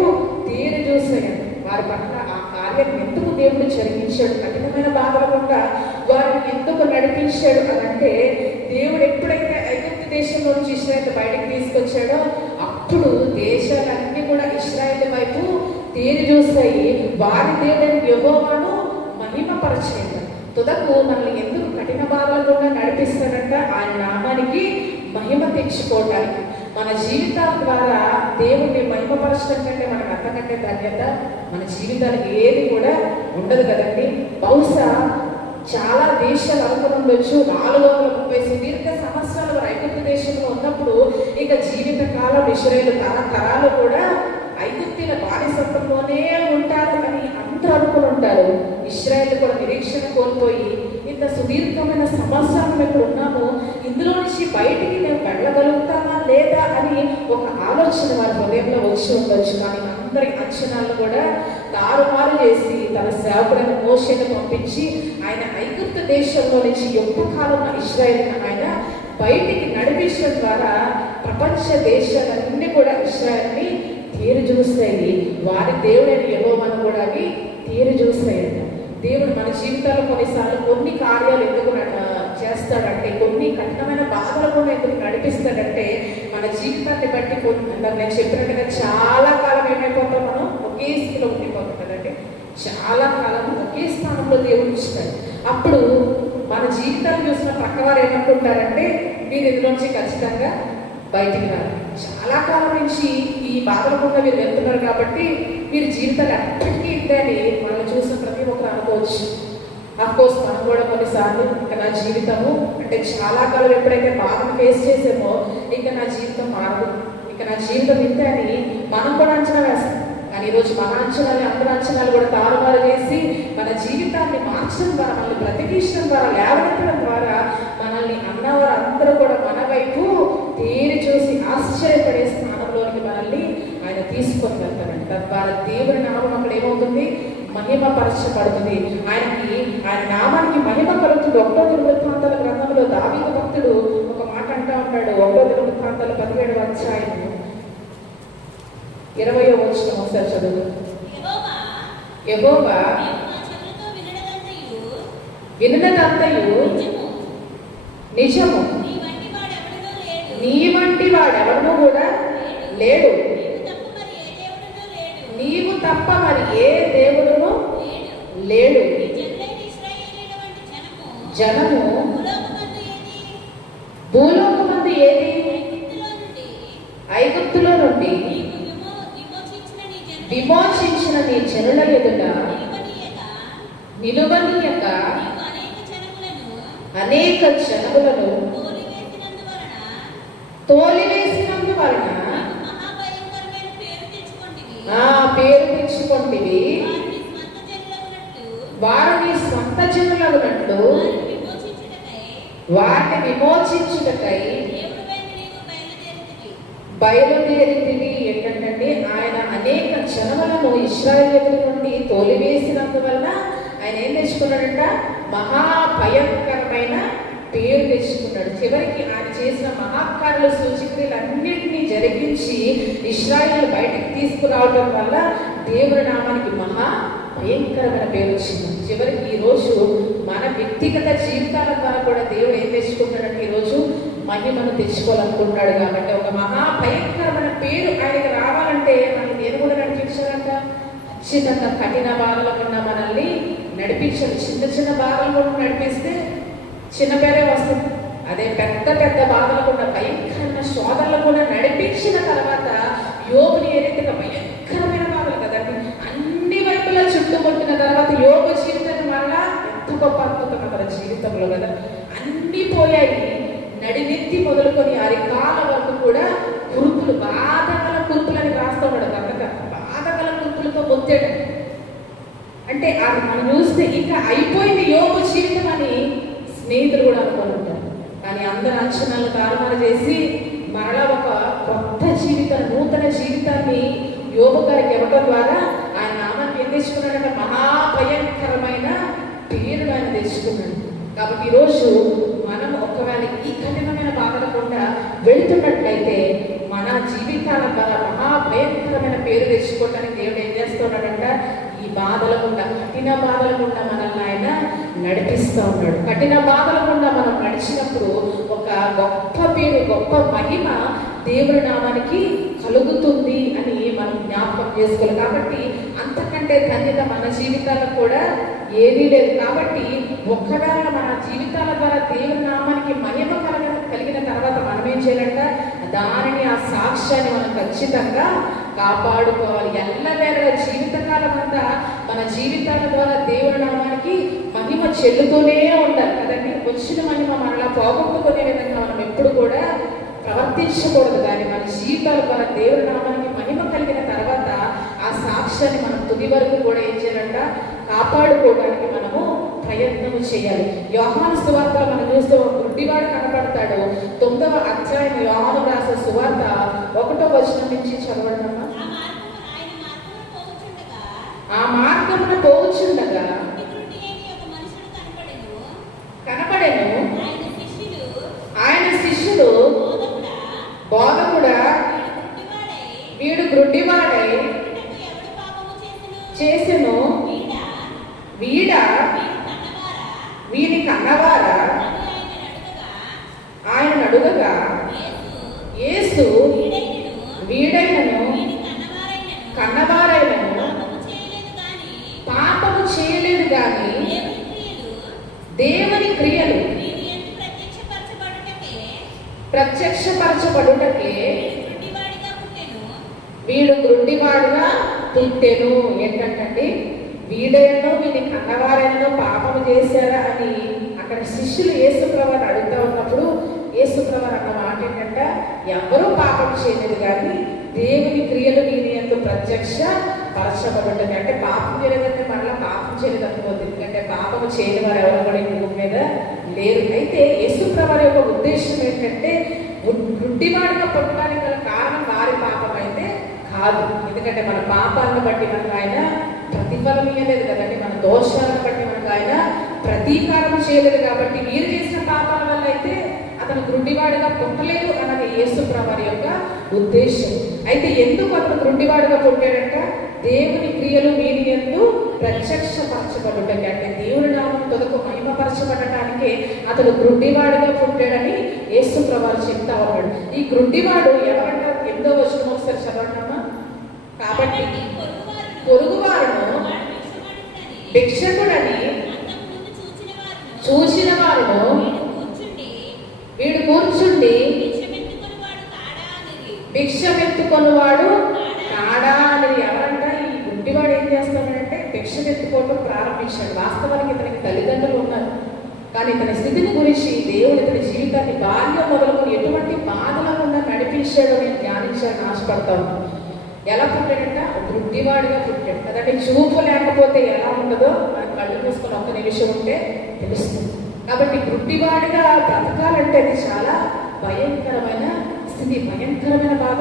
తీరు చూసాయి. వారి పట్ల ఆ కార్యం ఎందుకు దేవుడు జరిగించాడు, కఠినమైన బాధల గుండా వారిని ఎందుకు నడిపించాడు అనంటే, దేవుడు ఎప్పుడైతే ఐగుప్తు దేశంలో నుంచి ఇశ్రాయేలు బయటకు తీసుకొచ్చాడో అప్పుడు దేశాలన్నీ కూడా ఇశ్రాయేలు వైపు తీరు చూస్తాయి. వారి దేవుని యెహోవాను మహిమపరచేయండి. తుదకు మనల్ని ఎందుకు కఠిన బాధల గుండా నడిపిస్తాడంట? ఆయన నామానికి మహిమ తెచ్చుకోవటానికి. మన జీవితాల ద్వారా దేవుణ్ణి మహిమపరచడం కంటే మనకు అంతకంటే ధన్యత మన జీవితానికి ఏది కూడా ఉండదు కదండి. బహుశా చాలా దేశాలు అనుకుని ఉండొచ్చు 430 సుదీర్ఘ సంవత్సరాలు ఐగుప్తు దేశంలో ఉన్నప్పుడు ఇక జీవిత కాలం ఇశ్రాయేలు తరతరాలు కూడా ఐగుప్తుల బానిసత్వంలోనే ఉంటారు అని అందరూ అనుకుని ఉంటారు. ఇశ్రాయేలు కూడా నిరీక్షణ కోల్పోయి ఇంత సుదీర్ఘమైన సంవత్సరాలు ఇప్పుడు ఉన్నాము, ఇందులో నుంచి బయటికి మేము వెళ్ళగలుగుతామా లేదా అని ఒక ఆలోచన వారి హృదయంలో వచ్చి ఉండొచ్చు. కానీ అందరి అంచనాలను కూడా తారుమారు చేసి తన సేవకుడైన మోషేను పంపించి ఆయన ఐగుప్తు దేశంలో నుంచి యుద్ధ కాలంలో ఇశ్రాయేలును ఆయన బయటికి నడిపించడం ద్వారా ప్రపంచ దేశాలన్నీ కూడా ఇశ్రాయేలుని తీరు చూస్తాయి. వారి దేవుడైన యెహోవాను కూడా అవి తీరు చూస్తాయంట. దేవుడు మన జీవితాల్లో కొన్నిసార్లు కొన్ని కార్యాలు ఎందుకు చేస్తాడంటే, కొన్ని కఠినమైన బాధలు కూడా ఎందుకు నడిపిస్తాడంటే మన జీవితాన్ని బట్టి నేను చెప్పినట్టుగా చాలా కాలం ఏమైపోతాం, మనం ఒకే స్థితిలో ఉండిపోతాం కదండి. చాలా కాలం ఒకే స్థానంలో దేవుడు ఇస్తాడు. అప్పుడు మన జీవితాన్ని చూసిన ప్రక్కవారు ఏమనుకుంటారంటే మీరు ఇందులోంచి ఖచ్చితంగా బయటికి రాలి, చాలా కాలం నుంచి ఈ బాధల గుండా మీరు వెళ్తున్నారు కాబట్టి మీరు జీవితాలు ఎప్పటికీ ఇంతని మనల్ని చూసిన ప్రతి ఒక్కరు అనుకోవచ్చు. అఫ్కోర్స్ మనం కూడా కొన్నిసార్లు ఇంకా నా జీవితము అంటే చాలా కాలం ఎప్పుడైతే బాధను ఫేస్ చేసామో ఇంకా నా జీవితం మారదు, ఇంకా నా జీవితం ఇంతే అని మనం కూడా అంచనా వేస్తాం. కానీ ఈరోజు మన అంచనాలు అందరి అంచనాలు కూడా తారుమారు చేసి మన జీవితాన్ని మార్చడం ద్వారా, మనల్ని బ్రతికించడం ద్వారా, లేవనెత్తడం ద్వారా మనల్ని అన్నవారు అందరూ కూడా మన వైపు తేరి చూసి ఆశ్చర్యపడే స్థానంలోనికి మనల్ని ఆయన తీసుకొని వెళ్తాడంట. తద్వారా దేవుని నామం అక్కడ ఏమవుతుంది? మహిమపరచబడుతుంది. ఆయన నామానికి మహిమ కలుగుతుంది. 1వ దినవృత్తాంతాల గ్రంథంలో దావీదు భక్తుడు ఒక మాట అంటా ఉంటాడు. 1వ దినవృత్తాంతాల 17వ అధ్యాయం 20వ వచనం ఒకసారి చదువు. యెహోవా విన్నదంతయు నిజము, నీ వంటి వాడెవడూ కూడా లేడు, నీవు తప్ప మరి ఏ దేవుడును లేడు. జనము భూలోకమందు ఏది? ఐగుప్తులో నుండి విమోచించిన నీ జనుల ఎదుట నిలువనీయక అనేక జనములను తోలివేసినందువలన పేరు తెచ్చుకొంటివి. వారిని స్వంత జనులగునట్లు వారిని విమోచించుటకై బయలుదేరితివి. ఏంటంటే ఆయన అనేక జనములను ఇశ్రాయేలు నుండి తోలివేసినందువలన ఆయన ఏం తెచ్చుకున్నాడంట? మహాభయంకరమైన పేరు తెచ్చుకున్నాడు. చివరికి ఆయన చేసిన మహాకార్యాల సూచక్రియలన్నింటినీ జరిగించి ఇశ్రాయేలు బయటికి తీసుకురావడం వల్ల దేవుని నామానికి మహా భయంకరమైన పేరు వచ్చింది. చివరికి ఈరోజు మన వ్యక్తిగత జీవితాల ద్వారా కూడా దేవుడు ఏం తెచ్చుకుంటాడంటే ఈరోజు మహిమను తెచ్చుకోవాలనుకుంటున్నాడు. కాబట్టి ఒక మహాభయంకరమైన పేరు ఆయనకి రావాలంటే మనల్ని నేను కూడా నడిపించాలంట. ఖచ్చితంగా కఠిన బాధల గుండా మనల్ని నడిపించాలి. చిన్న చిన్న బాధల గుండా నడిపిస్తే చిన్న పేరే వస్తుంది. అదే పెద్ద పెద్ద బాధల గుండా భయంకరమైన శోధనలు కూడా నడిపించిన తర్వాత యోగుని ఏదైతే భయంకరమైన బాధలు కదండి, అన్ని వైపులా చుట్టుముట్టిన తర్వాత యోగు జీవితాన్ని మరలా ఎంత గొప్ప అద్భుతం తన జీవితంలో కదా. అన్ని పోయాయి, నడినెత్తి మొదలుకొని అరికాల వరకు కూడా కురుపులు, బాధగల కురుపులని రాస్తూ ఉన్నాడు. కనుక బాధగల కురుపులతో పొందాడు. అంటే అది మనం చూస్తే ఇంకా అయిపోయింది యోగు జీవితం అని స్నేహితులు కూడా అనుకుంటారు. కానీ అందరి అంచనాలు తారుమారు చేసి మరలా ఒక కొత్త జీవితాన్ని, నూతన జీవితాన్ని యోగు గారికి ఇవ్వడం ద్వారా ఆయన నామాన్ని ఏం తెచ్చుకున్నాడంటే మహాభయంకరమైన పేరు ఆయన తెచ్చుకున్నాడు. కాబట్టి ఈరోజు మనం ఒకవేళ ఈ కఠినమైన బాధల గుండా వెళుతున్నట్లయితే మన జీవితాల ద్వారా మహాభయంకరమైన పేరు తెచ్చుకోవడానికి దేవుడు ఏం చేస్తున్నాడంట? ఈ బాధల గుండా, కఠిన బాధల గుండా మనల్ని ఆయన నడిపిస్తూ ఉన్నాడు. కఠిన బాధల గుండా మనం నడిచినప్పుడు ఒక గొప్ప పేరు, గొప్ప మహిమ దేవుడి నామానికి కలుగుతుంది అని మనం జ్ఞాపకం చేసుకోవాలి. కాబట్టి అంతకంటే ధన్యత మన జీవితాలకు కూడా ఏదీ లేదు. కాబట్టి ఒక్కవేళ మన జీవితాల ద్వారా దేవుని నామానికి మహిమ కలిగిన తర్వాత మనం ఏం చేయాలంట, దానిని ఆ సాక్ష్యాన్ని మనం ఖచ్చితంగా కాపాడుకోవాలి. ఎల్లవేళ జీవితకాలం అంతా మన జీవితాల ద్వారా దేవుని నామానికి మహిమ చెల్లుతూనే ఉండాలి కదండి. వచ్చిన మహిమ మనలా పోగొట్టుకునే విధంగా మనం ఎప్పుడు కూడా ప్రవర్తించకూడదు. కానీ మన జీవితాల ద్వారా దేవుని నామానికి మహిమ కలిగిన తర్వాత ఆ సాక్ష్యాన్ని మనం తుది వరకు కూడా ఏం చేయాలంట, కాపాడుకోవడానికి మనము ప్రయత్నం చేయాలి. యోహాను సువార్తలో మనం చూస్తే ఒక గుడ్డివాడు కనపడతాడు. 9వ అధ్యాయం యోహాను రాసిన సువార్త 1వ వచనం నుంచి చదవండి. ఆ మార్గమున పోవుచుండగా కనపడెను ఆయన శిష్యులు, బోధకుడా వీడు గ్రుడ్డివాడై చేసెను, వీడా వీని కన్నవారా ఆయన అడుగగా యేసు వీడైనను కన్నవారైనను పాపము చేయలేదు గాని దేవుని క్రియలు ప్రత్యక్షపరచబడుటకే వీడు గ్రుడ్డివాడుగా పుట్టెను. ఏంటంటే వీడైనను వీని కన్నవారైనను పాపము చేశారా అని అక్కడ శిష్యులు యేసుప్రభువుని అడుగుతా ఉన్నప్పుడు యేసుప్రభువు అన్న మాట ఏంటంటే, ఎవరూ పాపం చేయలేదు కానీ దేవుని క్రియలు వీని యందు ప్రత్యక్ష పరచబడుతుంది. అంటే పాపం చేయలేదంటే మరలా పాపం చేయలేదు అనుకోద్దు. ఎందుకంటే పాపము చేయని వారు ఎవరు కూడా ఈ భూమి మీద లేరు. అయితే యేసుప్రభువు యొక్క ఉద్దేశం ఏంటంటే, గుడ్డివాడిగా పుట్టడానికి గల కారణం వారి పాపం అయితే కాదు. ఎందుకంటే మన పాపాలను బట్టి మనకు ఆయన ప్రతిఫలం ఇవ్వలేదు కదండి. మన దోషాలను బట్టి మనకు ఆయన ప్రతీకారం చేయలేదు. కాబట్టి వీరు చేసిన పాపాల వల్ల అయితే అతను గుడ్డివాడిగా పుట్టలేదు అన్నది యేసుప్రభువు యొక్క ఉద్దేశం. అయితే ఎందుకు అతను గుడ్డివాడిగా పుట్టాడంట, దేవుని క్రియలు వీరి యందు ప్రత్యక్షపరచబడుటకి, అంటే దేవుని నామం తొదకు మహిమపరచబడటానికి అతను గుడ్డివాడిగా పుట్టాడని యేసుప్రభువు చెప్తా ఉన్నాడు. ఈ గుడ్డివాడు ఎవరంట, 8వ వచనం ఒకసారి చదవడమ్మా. కాబట్టి పొరుగువారును భిక్షకుడని చూచిన వారును వీడు కూర్చుండి భిక్షమెత్తుకొనివాడు కాడా అని ఎవరంట. ఈ గుడ్డివాడు ఏం చేస్తాడంటే భిక్షమెత్తుకోవడం ప్రారంభించాడు. వాస్తవానికి ఇతనికి తల్లిదండ్రులు ఉన్నారు, కానీ ఇతని స్థితిని గురించి దేవుడు ఇతని జీవితాన్ని బాల్యం మొదలుకొని ఎటువంటి బాధలకుండా నడిపించాడో నేను ధ్యానించాలని ఆశపడతాను. ఎలా పుట్టాడంట, గుడ్డివాడిగా పుట్టాడు కదంటే. చూపు లేకపోతే ఎలా ఉండదో మనకు కళ్ళు మూసుకొని ఒక్క నిమిషం ఉంటే తెలుస్తుంది. కాబట్టి గుడ్డివాడిగా బ్రతకాలంటే అది చాలా భయంకరమైన స్థితి, భయంకరమైన బాధ.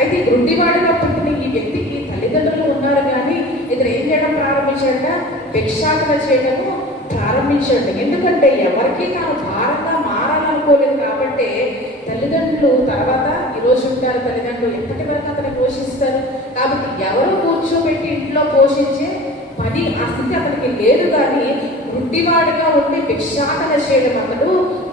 అయితే గుడ్డివాడిగా పుట్టిన ఈ వ్యక్తికి తల్లిదండ్రులు ఉన్నారు, కానీ ఇతను ఏం చేయడం ప్రారంభించాడంట, భిక్షాటన చేయడము ప్రారంభించాడు. ఎందుకంటే ఎవరికి తాను భారంగా మారాలనుకోలేదు. కాబట్టి తల్లిదండ్రులు తర్వాత ఈరోజు ఉంటారు, తల్లిదండ్రులు ఎప్పటి వరకు అతను పోషిస్తారు. కాబట్టి ఎవరు కూర్చోబెట్టి ఇంట్లో పోషించే పని ఆ స్థితి అతనికి లేదు. కానీ గుడ్డివాడిగా ఉండి భిక్షాటన చేయడం అతడు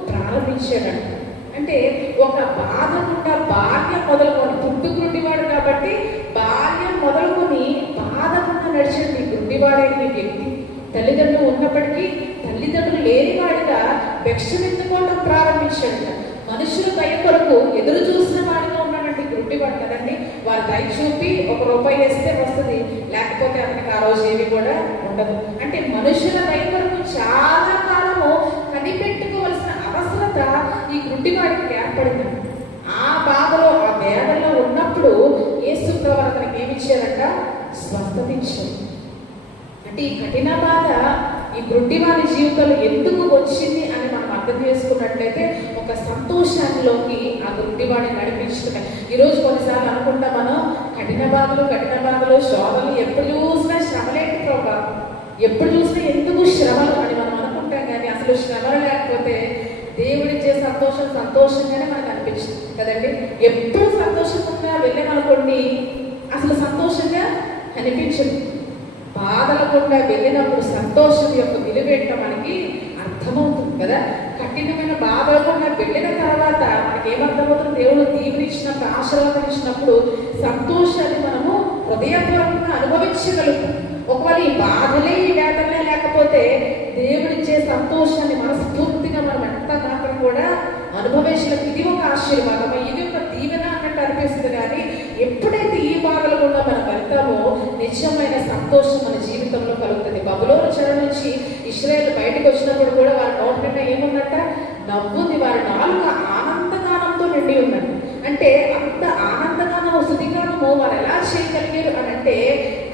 ప్రారంభించాడంట. అంటే ఒక బాధ గుండా బాల్యం మొదలుకొని, పుట్టు గుడ్డివాడు కాబట్టి బాల్యం మొదలుకొని బాధ గుండా నడిచింది గుడ్డివాడైన వ్యక్తి. తల్లిదండ్రులు ఉన్నప్పటికీ తల్లిదండ్రులు లేనివాడిగా భిక్షమెత్తుకోవడం ప్రారంభించాడు. మనుషుల దయ కొరకు ఎదురు చూసిన వాడిగా ఉన్నాడంటే గుడ్డివాడు కదండి. వారు దయ చూపి ₹1 వేస్తే వస్తుంది, లేకపోతే అతనికి ఆ రోజు ఏవి కూడా ఉండదు. అంటే మనుషుల దయ కొరకు చాలా కాలము కనిపెట్టుకోవలసిన అవసరత ఈ గుడ్డివాడికి ఏర్పడింది. ఆ బాధలో ఆ వేదనలో ఉన్నప్పుడు యేసుప్రభువు అతనికి ఏమి ఇచ్చారంట, స్వస్థత ఇచ్చారు. అంటే ఈ కఠిన బాధ ఈ గుడ్డివాడి జీవితంలో ఎందుకు వచ్చింది అని మనం అర్థం చేసుకున్నట్లయితే ఒక సంతోషంలోకి ఆ గుడ్డివాడిని నడిపించుకున్నాయి. ఈరోజు కొన్నిసార్లు అనుకుంటా మనం కఠిన బాధలు శోధనలు ఎప్పుడు చూసినా శ్రమలేంటి ప్రభావ, ఎప్పుడు చూసినా ఎందుకు శ్రమలు అని మనం అనుకుంటాం. కానీ అసలు శ్రమలు లేకపోతే దేవుడిచ్చే సంతోషంగానే మనకు అనిపించింది కదండి. ఎప్పుడు సంతోషంగా వెళ్ళామనుకోండి అసలు సంతోషంగా అనిపించదు. బాధల గుండా వెళ్ళినప్పుడు సంతోషం యొక్క విలువేంటో మనకి అర్థమవుతుంది కదా. కఠినమైన బాధల గుండా వెళ్ళిన తర్వాత మనకి ఏమర్థమవుతుంది, దేవుడు దీవెనిచ్చినప్పుడు ఆశీర్వాదం సంతోషాన్ని మనము హృదయపూర్వకంగా అనుభవించగలుగుతాం. ఒకవేళ ఈ బాధలే ఈ వేదనలే లేకపోతే లేకపోతే దేవుడిచ్చే సంతోషాన్ని మనస్ఫూర్తిగా మనం ఎంత మాత్రం కూడా అనుభవించడం ఇది ఒక ఆశీర్వాదం, ఇది ఒక దీవెన అన్నట్టు అనిపిస్తుంది. కానీ ఎప్పుడైతే ఈ బాధలు కూడా మనం వెళ్తామో నిజమైన సంతోషం మన జీవితంలో కలుగుతుంది. బబులోను చెర నుంచి ఇశ్రాయేలు బయటకు వచ్చినప్పుడు కూడా వారి నోటి నిండా ఏముందంట? నవ్వుంది. వారి నాలుక ఆనందగానంతో నిండి ఉన్నది. అంటే అంత ఆనందగానము స్తుతిగానము వారు ఎలా చేయగలిగారు అని అంటే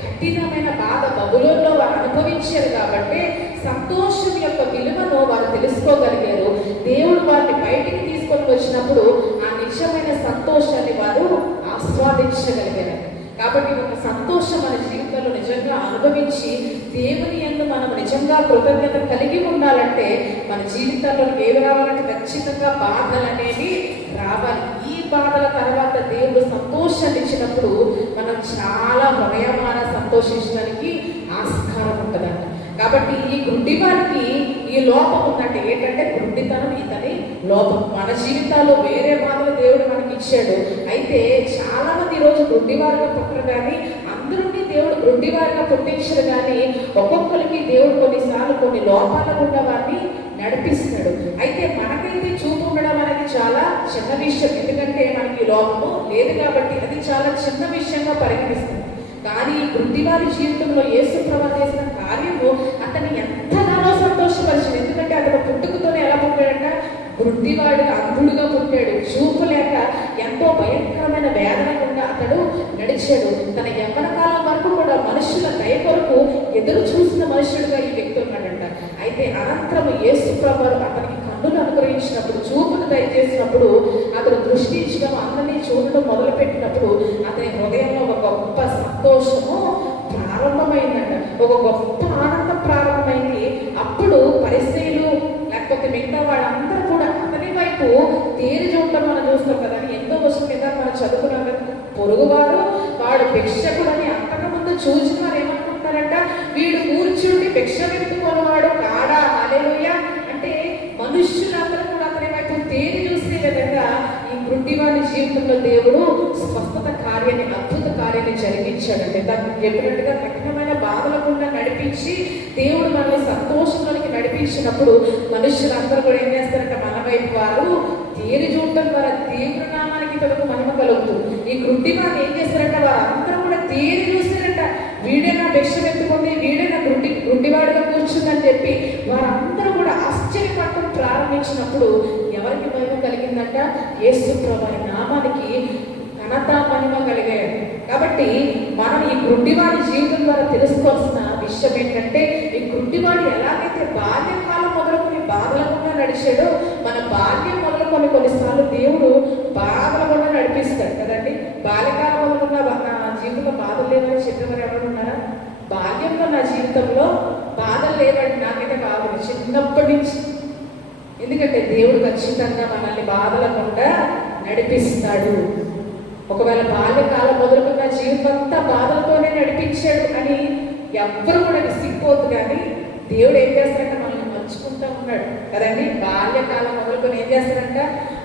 కఠినమైన బాధ బబులోనులో వారు అనుభవించారు కాబట్టి సంతోషం యొక్క విలువను వారు తెలుసుకోగలిగారు. దేవుడు వారిని బయటికి తీసుకొని వచ్చినప్పుడు ఆ నిజమైన సంతోషాన్ని వారు ఆస్వాదించగలిగారు. కాబట్టి ఒక సంతోషం మన జీవితంలో నిజంగా అనుభవించి దేవుని యందు మనం నిజంగా కృతజ్ఞత కలిగి ఉండాలంటే మన జీవితంలో ఏవి రావాలంటే ఖచ్చితంగా బాధలు అనేవి రావాలి. ఈ బాధల తర్వాత దేవుడు సంతోషాన్ని ఇచ్చినప్పుడు మనం చాలా హృదయమాన సంతోషించడానికి ఆస్కారం ఉంటుందంట. కాబట్టి ఈ గుడ్డివారికి ఈ లోపం ఉందంటే ఏంటంటే గుడ్డితనం ఇతని లోపం. మన జీవితాల్లో వేరే బాధలు దేవుడు మనకి ఇచ్చాడు. అయితే చాలా మంది ఈరోజు గుడ్డివారిగా పుట్టరు, కానీ అందరినీ దేవుడు గుడ్డివారిగా పుట్టించరు. కానీ ఒక్కొక్కరికి దేవుడు కొన్నిసార్లు కొన్ని లోపాల గుండా వారిని నడిపిస్తాడు. అయితే మనకైతే చూపు ఉండడం అనేది చాలా చిన్న విషయం, ఎందుకంటే మనకి లోపము లేదు కాబట్టి అది చాలా చిన్న విషయంగా పరిగణిస్తుంది. కానీ గుడ్డివారి జీవితంలో యేసు ప్రభువు చేసిన కార్యము అతన్ని ఎంతగానో సంతోషపరిచింది. ఎందుకంటే అతను పుట్టుకతోనే ఎలా పుట్టాడంట? గుడ్డివాడుగా అంధుడుగా పుట్టాడు. చూపు లేక ఎంతో భయంకరమైన వేదన గుండా అతడు నడిచాడు. తన యవ్వన కాలం వరకు కూడా మనుషుల దయ కొరకు ఎదురు చూసిన మనుషుడుగా ఈ వ్యక్తి ఉన్నాడంట. అయితే అనంతరం యేసు ప్రభువు అతనికి కన్నులు అనుగ్రహించినప్పుడు, చూపును దయచేసినప్పుడు, అతను దృష్టించడం అందరినీ చూడడం మొదలుపెట్టినప్పుడు అతని హృదయంలో ఒక గొప్ప సంతోషము ప్రారంభమైందంట. ఒక గొప్ప ఆనందం ప్రారంభమైంది. అప్పుడు పరిసయ్యులు లేకపోతే మిగతా వాళ్ళందరూ కూడా అతని వైపు తేరి చూడటం మనం చూస్తాం కదా. ఎంతో వర్షం మీద మనం చదువుకున్నాం కదా, పొరుగువారు వాడు భిక్షకుడు అని అంతకుముందు చూసిన వారు ఏమనుకుంటారంట? వీడు కూర్చుండి భిక్ష వెతుకున్నవాడు కాడా? హల్లెలూయా. అంటే మనుష్యులందరూ కూడా అతని వైపు తేరి చూసే విధంగా ఈ గుడ్డివాడి జీవితంలో దేవుడు స్వస్థత కార్యాన్ని, అద్భుత కార్యాన్ని జరిగించాడంటే దానికి చెప్పినట్టుగా కఠినమైన బాధలకుండా నడిపించి దేవుడు మనల్ని సంతోషంలోనికి నడిపించినప్పుడు మనుష్యులందరూ కూడా ఏం చేస్తారంటే మన వైపు వారు తేరి చూడటం ద్వారా దేవుడి నామానికి తనకు మహిమ కలుగుతుంది. ఈ గుడ్డివాడిని ఏం చేస్తారంటే వారందరూ కూడా తేరి చూస్తారంట. వీడైనా భిక్ష ఎత్తుకుంది, వీడైనా గుడ్డివాడిగా కూర్చుందని చెప్పి వారందరూ కూడా ఆశ్చర్యపడటం ప్రారంభించినప్పుడు ఎవరికి మహిమ కలిగిందంట? యేసు ప్రభువు నామానికి ఘనత మహిమ కలిగాయి. కాబట్టి మనం ఈ గుడ్డివాడి జీవితం ద్వారా తెలుసుకోవాల్సిన విషయం ఏంటంటే ఈ గుడ్డివాడు ఎలాగైతే బాల్యకాలం మొదలుకొని బాధల గుండా నడిచాడో మన బాల్యం మొదలుకొని కొన్నిసార్లు దేవుడు బాధల గుండా నడిపిస్తాడు కదండి. బాల్యకాలం మొదలుకున్న నా జీవితంలో బాధలు లేవని చెప్పేవారు ఎవరు ఉన్నారా? బాల్యంలో నా జీవితంలో బాధలు లేవండి నాకైతే కాదు, చిన్నప్పటి నుంచి. ఎందుకంటే దేవుడు ఖచ్చితంగా మనల్ని బాధల గుండా నడిపిస్తాడు. ఒకవేళ బాల్యకాలం మొదలుకున్న జీవితం అంతా బాధలతోనే నడిపించాడు అని ఎవ్వరు కూడా విసిగిపోద్దు. కానీ దేవుడు ఏం చేస్తాడంటే మనల్ని మలుచుకుంటూ ఉన్నాడు కదండి. బాల్యకాలం మొదలుకొని ఏం చేస్తాడంట?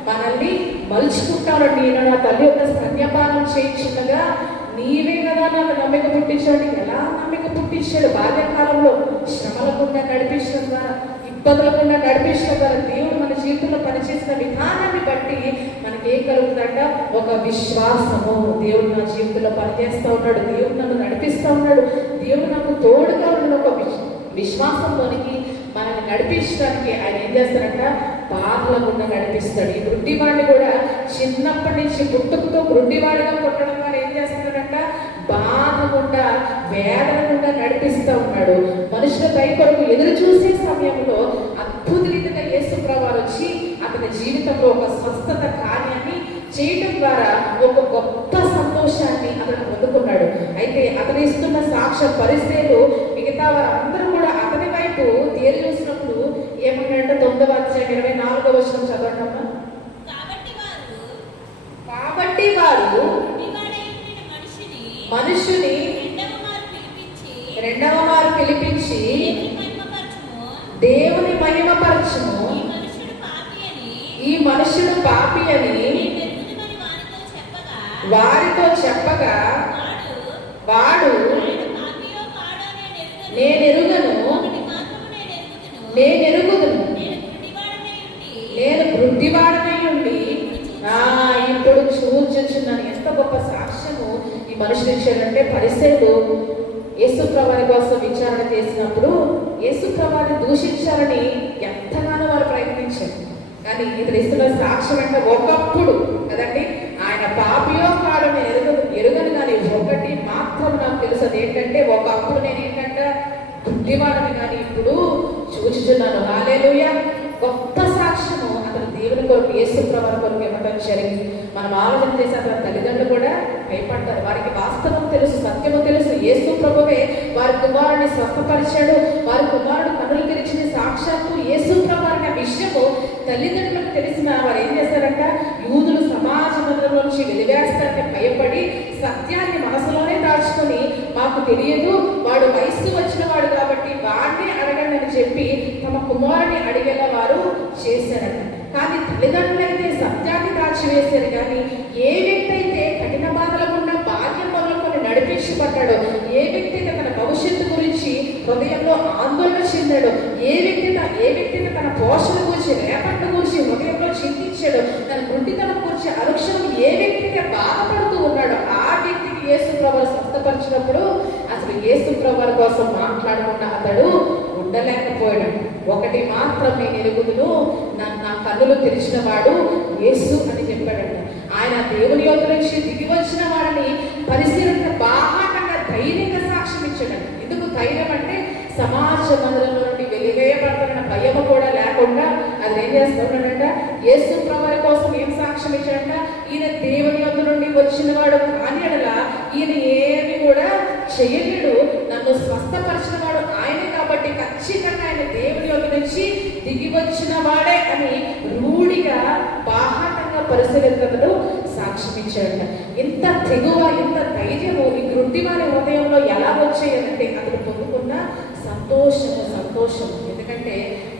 మనల్ని మలుచుకుంటాడు. నేను నా తల్లి యొక్క స్తన్యపానం చేయించుండగా నీవే కదా నాకు నమ్మిక పుట్టించాడు. ఎలా నమ్మిక పుట్టించాడు? బాల్యకాలంలో శ్రమలకుండా నడిపించడం ద్వారా, ఇబ్బందులకుండా నడిపించడం ద్వారా దేవుడు మన జీవితంలో పనిచేసిన విధానాన్ని బట్టి మనకి ఏం కలుగుతుందంట? ఒక విశ్వాసము. దేవుడు నా జీవితంలో పనిచేస్తూ ఉన్నాడు, దేవుడు నన్ను నడిపిస్తూ ఉన్నాడు, దేవుడు నాకు తోడుగా ఉన్న ఒక విశ్వాసంలోనికి మనల్ని నడిపించడానికి ఆయన ఏం చేస్తారంట? బాధల గుండా నడిపిస్తాడు. ఈ గుడ్డివాడిని కూడా చిన్నప్పటి నుంచి పుట్టుకతో గుడ్డివాడిగా పుట్టడం ద్వారా ఏం చేస్తున్నాడంట? బాధ గుండా, వేదన గుండా నడిపిస్తూ ఉన్నాడు. మనుషుల దయ కొరకు ఎదురు చూసే సమయంలో అద్భుత రీతిగా యేసు ప్రభువు వచ్చి అతని జీవితంలో ఒక స్వస్థత కార్యాన్ని చేయడం ద్వారా ఒక గొప్ప సంతోషాన్ని అతను పొందుకున్నాడు. అయితే అతను ఇస్తున్న సాక్ష్య పరిస్థితులు మిగతా వారందరూ కూడా అతని వైపు తేరి చూసినప్పుడు ఏమన్నాడంటే 9వ అధ్యాయం 24వ వచనం చదవండమ్మా. కాబట్టి వారు మనుషుని రెండవ మారు పిలిపించి దేవుని మహిమపరచుము, ఈ మనుషుడు పాపి అని వారితో చెప్పగా వాడు నేనెరుగను, నేను ఎరుగుదును, నేను గుడ్డివాడనై ఉండి ఇప్పుడు చూచుచున్నాను. ఎంత గొప్ప సాక్ష్యము ఈ మనుషులు ఇచ్చాడంటే, పరిసయ్యులు యేసుప్రభుని కోసం విచారణ చేసినప్పుడు యేసుప్రభుని దూషించాలని ఎంతగానో వారు ప్రయత్నించారు. కానీ ఇతను ఇస్తున్న సాక్ష్యం అంటే, ఒకప్పుడు కదండి ఆయన పాపియో కాడు ఎరుగను, కానీ ఒకటి మాత్రం నాకు తెలుసు, అది ఏంటంటే ఒకప్పుడు నేను ఏంటంటే గుడ్డివాడని, కానీ ఇప్పుడు చూచుచున్నాను. హల్లెలూయా. గొప్ప సాక్ష్యము అతను దేవుని కొరకు, యేసుప్రభుని కొరకు ఇవ్వడం జరిగింది. మనం ఆలోచన చేసి అతని తల్లిదండ్రులు కూడా భయపడతారు. వారికి వాస్తవం తెలుసు, సత్యము తెలుసు. యేసుప్రభువే వారి కుమారుని స్వస్థపరిచాడు, వారి కుమారుడు కనులు తెరిచిన సాక్షాత్తు యేసుప్రభు అనే విషయము తల్లిదండ్రులకు తెలిసిన వారు ఏం చేశారంట, యూదులు సమాజ మందిరం నుంచి వెలివేస్తారని భయపడి సత్యాన్ని మనసులోనే దాచుకొని, మాకు తెలియదు, వాడు వయస్సు వచ్చిన వాడు కాబట్టి వాడిని అడగండి అని చెప్పి తమ కుమారుని అడిగేలా వారు చేశారంట. కానీ తల్లిదండ్రులైతే సత్యాన్ని దాచివేశారు. కానీ ఏ వ్యక్తి అయితే కఠిన బాధలకుండా బాల్యం మొదలుకొని నడిపించబడ్డాడో, ఏ వ్యక్తి అయితే తన భవిష్యత్తు గురించి హృదయంలో ఆందోళన చెందాడో, ఏ వ్యక్తి తన పోషణ గురించి, రేపటి గురించి హృదయంలో చింతించాడో, తన గుడ్డితనం గురించి అనుక్షణం ఏ వ్యక్తి అయితే బాధపడుతూ ఉన్నాడో, ఆ వ్యక్తికి యేసుప్రభువు స్వస్థపరిచినప్పుడు అసలు యేసుప్రభువు కోసం మాట్లాడకుండా అతడు ఉండలేకపోయాడు. ఒకటి మాత్రం నేను ఎరుగుదును, నా కన్నులు తెరిచిన వాడు యేసు అని చెప్పాడంట. ఆయన దేవుని యొద్ద నుంచి దిగి వచ్చిన వారిని పరిశీలన బాహాటంగా ధైర్యంగా సాక్ష్యం ఇచ్చాడంట. ఎందుకు ధైర్యం అంటే, సమాజ మందిరంలో నుండి వెలివేయబడతారన్న భయము కూడా లేకుండా అది ఏం చేస్తున్నాడంట, యేసుప్రభువు కోసం ఏం సాక్ష్యం ఇచ్చాడంట, ఈయన దేవుని యొద్ద నుండి వచ్చిన వాడు కాని ఎడలా ఈయన ఏమి కూడా చేయలేడు, నన్ను స్వస్థపరిచిన వాడు ఆయనే కాబట్టి ఖచ్చితంగా ఆయన దేవుని యొద్ద నుంచి దిగి వచ్చిన వాడే అని రూఢిగా బాహాటంగా పరిశీలితులు సాక్ష్యం ఇచ్చాడంట. ఇంత తెగువ, ఇంత ధైర్యము ఈ గుడ్డివారి హృదయంలో ఎలా వచ్చాయంటే, అతను పొందుకున్న సంతోషము. ఎందుకంటే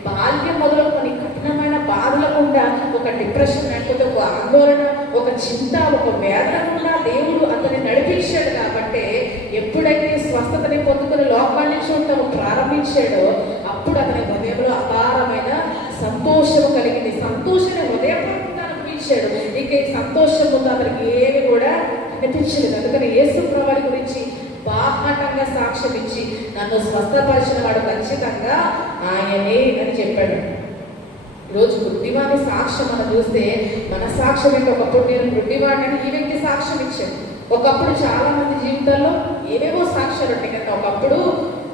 బాల్యం మొదలుకొని కఠినమైన బాధలకుండా, ఒక డిప్రెషన్ లేకపోతే ఒక ఆందోళన, ఒక చింత, ఒక వేదన కూడా దేవుడు అతన్ని నడిపించాడు. కాబట్టి ఎప్పుడైతే స్వస్థతని పొందుకుని లోకాన్ని చూడటం ప్రారంభించాడో అప్పుడు అతని హృదయంలో అపారమైన సంతోషము కలిగింది. సంతోషాన్ని హృదయపూర్వకంగా అనుభవించాడు. ఇక ఈ సంతోషం ముందు అతనికి ఏమి కూడా అనిపించలేదు. అందుకని యేసుప్రభువు గురించి బాహాటంగా సాక్ష్యం ఇచ్చి, నన్ను స్వస్థపరిచిన వాడు ఖచ్చితంగా ఆయనే అని చెప్పాడు. ఈరోజు గుడ్డివాడి సాక్ష్యం మనం చూస్తే, మన సాక్ష్యం ఏంటి, ఒకప్పుడు నేను గుడ్డివాడిని ఈ వ్యక్తి సాక్ష్యం ఇచ్చాడు. ఒకప్పుడు చాలా మంది జీవితాల్లో ఏవేవో సాక్ష్యాలు ఉంటాయి కదా. ఒకప్పుడు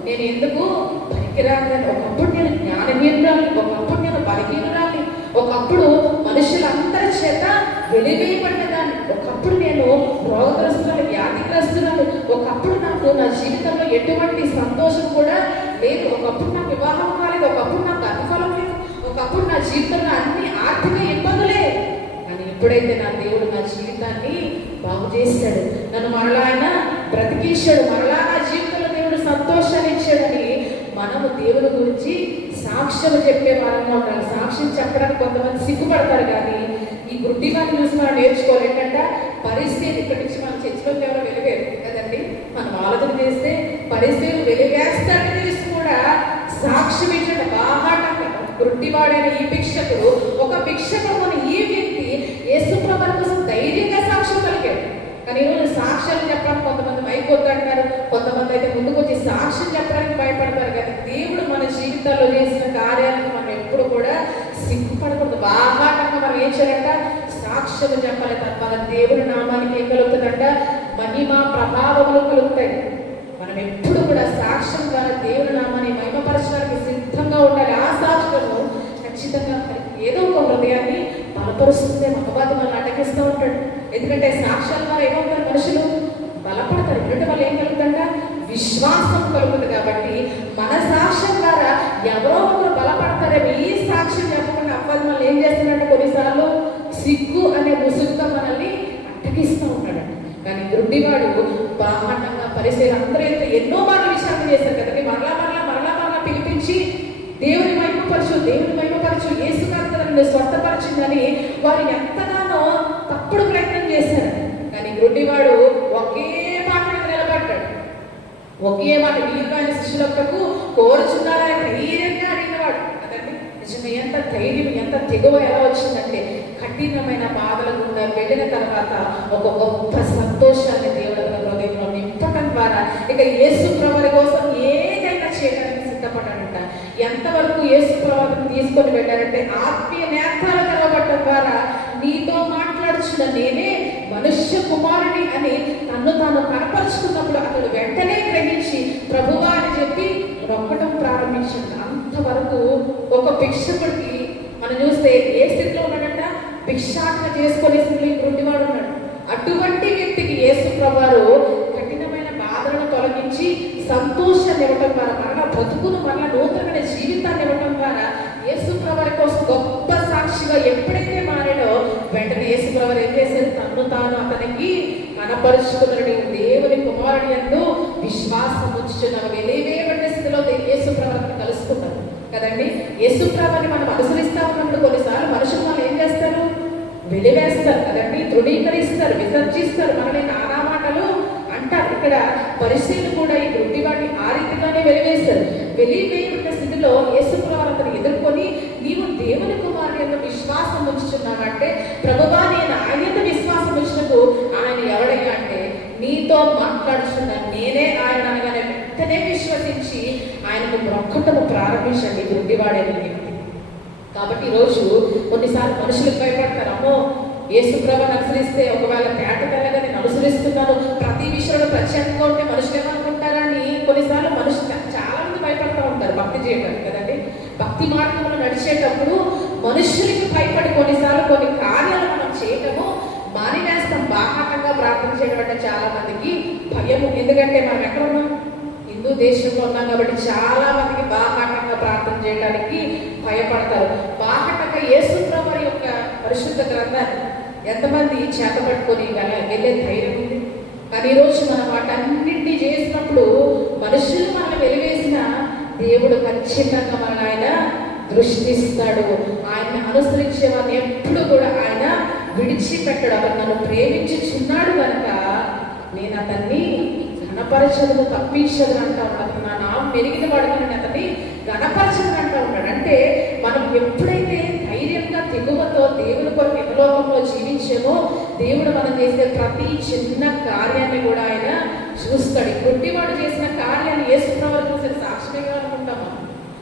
నేను ఎందుకు పనికిరాని, ఒకప్పుడు నేను జ్ఞానహీనురాలి, ఒకప్పుడు నేను బలహీనురాలి, ఒకప్పుడు మనుషులందరి చేత వెలివేయబడ్డదాన్ని, ఒకప్పుడు నేను రోగగ్రస్తురాలు, వ్యాధిగ్రస్తురాలు, ఒకప్పుడు నాకు నా జీవితంలో ఎటువంటి సంతోషం కూడా లేదు, ఒకప్పుడు నాకు వివాహం కాలేదు, ఒకప్పుడు నాకు అతిఫలం లేదు, ఒకప్పుడు నా జీవితంలో అన్ని ఆర్థిక ఇబ్బందులే. కానీ ఎప్పుడైతే నా దేవుడు నా జీవితాన్ని బాగు చేశాడు, నన్ను మరలా ఆయన బ్రతికించాడు, మరలా నా జీవితంలో దేవుడు సంతోషాన్ని ఇచ్చాడని మనము దేవుని గురించి సాక్ష్యం చెప్పే వారంగా ఉండాలి. సాక్ష్యం చెప్పడానికి కొంతమంది సిగ్గుపడతారు. కానీ ఈ గుడ్డివాడిని చూసి మనం నేర్చుకోవాలి. ఏంటంటే పరిస్థితి ఇక్కడి నుంచి మనం చర్చలోకి ఎవరో వెలివేరు కదండి. మనం ఆలోచన చేస్తే పరిస్థితులు వెలివేస్తాడని తెలిసి కూడా సాక్ష్యం ఇచ్చాడు బాహాటంగా. గుడ్డివాడైన ఈ భిక్షకుడు, ఒక భిక్షకుడు ఈ వ్యక్తి యేసుప్రభువు కోసం ధైర్యంగా సాక్ష్యం కలిగాడు. కానీ ఈరోజు సాక్ష్యాలు చెప్పడానికి కొంతమంది భయపడుతుంటారు, కొంతమంది అయితే ముందుకు వచ్చి సాక్ష్యం చెప్పడానికి భయపడతారు. కానీ దేవుడు మన జీవితాల్లో చేసిన కార్యాలను మనం ఎప్పుడు కూడా సిగ్గుపడకూడదు. బాహాటంగా మనం ఏం చేయాలంట, సాక్ష్యం చెప్పాలి. తప్ప దేవుని నామానికి ఏం కలుగుతుందంట, మహిమ ప్రభావములు కలుగుతాయి. మనం ఎప్పుడు కూడా సాక్ష్యం ద్వారా దేవుని నామాన్ని మహిమపరచడానికి సిద్ధంగా ఉండాలి. ఆ సాక్ష్యము ఖచ్చితంగా ఏదో ఒక హృదయాన్ని బలపరుస్తుంది. మగవాది మనల్ని అటకిస్తూ ఉంటాడు. ఎందుకంటే సాక్ష్యాల ద్వారా ఏమవుతారు, మనుషులు బలపడతారు. ఎందుకంటే వాళ్ళు ఏం కలుగుతుందంట, విశ్వాసం కలుగుతుంది. కాబట్టి మన సాక్ష్యం ద్వారా ఎవరో ఒకరు బలపడతారేమో. ఈ సాక్ష్యం చెప్పకుండా అబ్బాయి మనల్ని ఏం చేస్తున్నాడంటే, కొన్నిసార్లు సిగ్గు అనే ముసుగుతో మనల్ని అటకిస్తూ ఉంటాడు. కానీ గుడ్డివాడు బాహాటంగా పరిశీలన అందరూ ఎన్నో మార్లు విచారణ చేశారు కదండి. మరలా పిలిపించి దేవుని మహిమపరచు యేసుక్రీస్తుని స్వస్థపరిచిందని వారు ఎంతగానో తప్పుడు ప్రయత్నం చేశారు. కానీ గుడ్డివాడు ఒకే మాట మీద నిలబడ్డాడు. ఒకే మాట, వీరు ఆయన శిష్యులకు కోరుచున్నారని ధైర్యంగా అడిగినవాడు. నిజంగా ఎంత ధైర్యం, ఎంత తెగువ ఎలా వచ్చిందంటే కఠినమైన బాధల గుండా వెళ్ళిన తర్వాత ఒక గొప్ప సంతోషాన్ని దేవుడు తన హృదయంలో నింపటం ద్వారా ఇక యేసు ప్రభువు కోసం ఏదైనా చేయడానికి సిద్ధపడ్డాడంట. ఎంతవరకు యేసు ప్రభువుని తీసుకొని వెళ్ళారంటే ఆత్మీయ నేత్రాలు తెరవబడటం ద్వారా నీతో మాట్లాడుచున్న నేనే మనుష్య కుమారుని అని తన్ను తాను కనపరుచుకున్నప్పుడు అతడు వెంటనే గ్రహించి ప్రభువా అని చెప్పి రొక్కటం ప్రారంభించాడు. అంతవరకు ఒక భిక్షకుడికి మనం చూస్తే ఏ స్థితిలో ఉన్నాడంట, భిక్షాటన చేసుకునే స్థితిలో గుడ్డివాడు ఉన్నాడు. అటువంటి వ్యక్తికి యేసు ప్రభువారు కఠినమైన బాధలను తొలగించి సంతోషాన్ని ఇవ్వటం ద్వారా, మరలా బ్రతుకును మరలా నూతనమైన జీవితాన్ని ఇవ్వటం ద్వారా యేసు ప్రభువారి కోసం గొప్ప సాక్షిగా ఎప్పుడైతే మారాడో వెంటనే యేసు ప్రభువారు ఏం చేశారు, తన్ను తాను అతనికి కనపరుచుకున్నాడు. దేవుని కుమారుడి యందు విశ్వాసం ఉంచుచున్నాము. వెలివేయబడిన స్థితిలో యేసు ప్రభువుని కలుసుకున్నారు కదండి. యేసు ప్రభువుని మనం అనుసరిస్తా ఉన్నప్పుడు కొన్నిసార్లు మనుషులు వాళ్ళు ఏం చేస్తారు, వెలివేస్తారు కదండి, తృణీకరిస్తారు, విసర్జిస్తారు, మనల్ని నానా మాటలు అంటారు. ఇక్కడ పరిశీలన కూడా ఈ గుడ్డివాడిని ఆ రీతిగానే వెలివేస్తారు. వెలివేయబడిన స్థితిలో యేసు ప్రభువు అతను ఎదుర్కొని నీవు దేవుని కుమారుని యందు విశ్వాసం ఉంచుచున్నావంటే, ప్రభువా నేను ఆయన యందు విశ్వాసం ఉంచినకు ఆయన ఎవడయ్యా అంటే నీతో మాట్లాడుతున్నా నేనే ఆయన అనగానే వెంటనే విశ్వసించి ఆయనకు మొక్కటము ప్రారంభించండి గుడ్డివాడైన వ్యక్తి. కాబట్టి ఈరోజు కొన్నిసార్లు మనుషులకు భయపడతారు, అమ్మో యేసు ప్రభువుని అనుసరిస్తే ఒకవేళ తేటతెల్లగా నేను అనుసరిస్తున్నాను, ప్రతి విషయంలో ప్రత్యేకంగా ఉంటే మనుషులు ఏమనుకుంటారని కొన్నిసార్లు మనుషులు చాలా మంది భయపడుతూ ఉంటారు భక్తి చేయడానికి కదండి. భక్తి మార్గంలో నడిచేటప్పుడు మనుషులకి భయపడి కొన్నిసార్లు కొన్ని కార్యాలు మనం చేయటము మానివేస్తాం. బాహాటంగా ప్రార్థన చేయడం అంటే చాలా మందికి భయము. ఎందుకంటే మనం ఎక్కడ ఉన్నాం, హిందూ దేశంలో ఉన్నాం కాబట్టి చాలా మందికి బాహాటంగా ప్రార్థన చేయడానికి భయపడతారు. బాహాటంగా యేసు ప్రభువు యొక్క పరిశుద్ధ గ్రంథాన్ని ఎంతమంది చేతపట్టుకొని వెళ్ళే ధైర్యం ఉంది. కానీ ఈరోజు మనం వాటన్నింటినీ చేసినప్పుడు మనుషులు మనల్ని వెలివేసిన దేవుడు ఖచ్చితంగా మనల్ని ఆయన దృష్టిస్తాడు. ఆయన్ని అనుసరించే వారిని ఎప్పుడు కూడా ఆయన విడిచిపెట్టడు. అతను నన్ను ప్రేమించుచున్నాడు కనుక నేను అతన్ని ఘనపరచదు తప్పించదు అంటా ఉన్నాడు. అతను నా నామం మెరిగిన వాడు కానీ అతన్ని ఘనపరచదు అంటా ఉన్నాడు. అంటే మనం ఎప్పుడైతే ధైర్యంగా తెగువతో దేవుని కొరకు యమలోకంలో జీవించామో దేవుడు మనం చేసే ప్రతి చిన్న కార్యాన్ని కూడా ఆయన చూస్తాడు. గుడ్డివాడు చేసిన కార్యాన్ని యేసు ప్రభువు చూసే సాక్ష్యంగా అనుకుంటాం.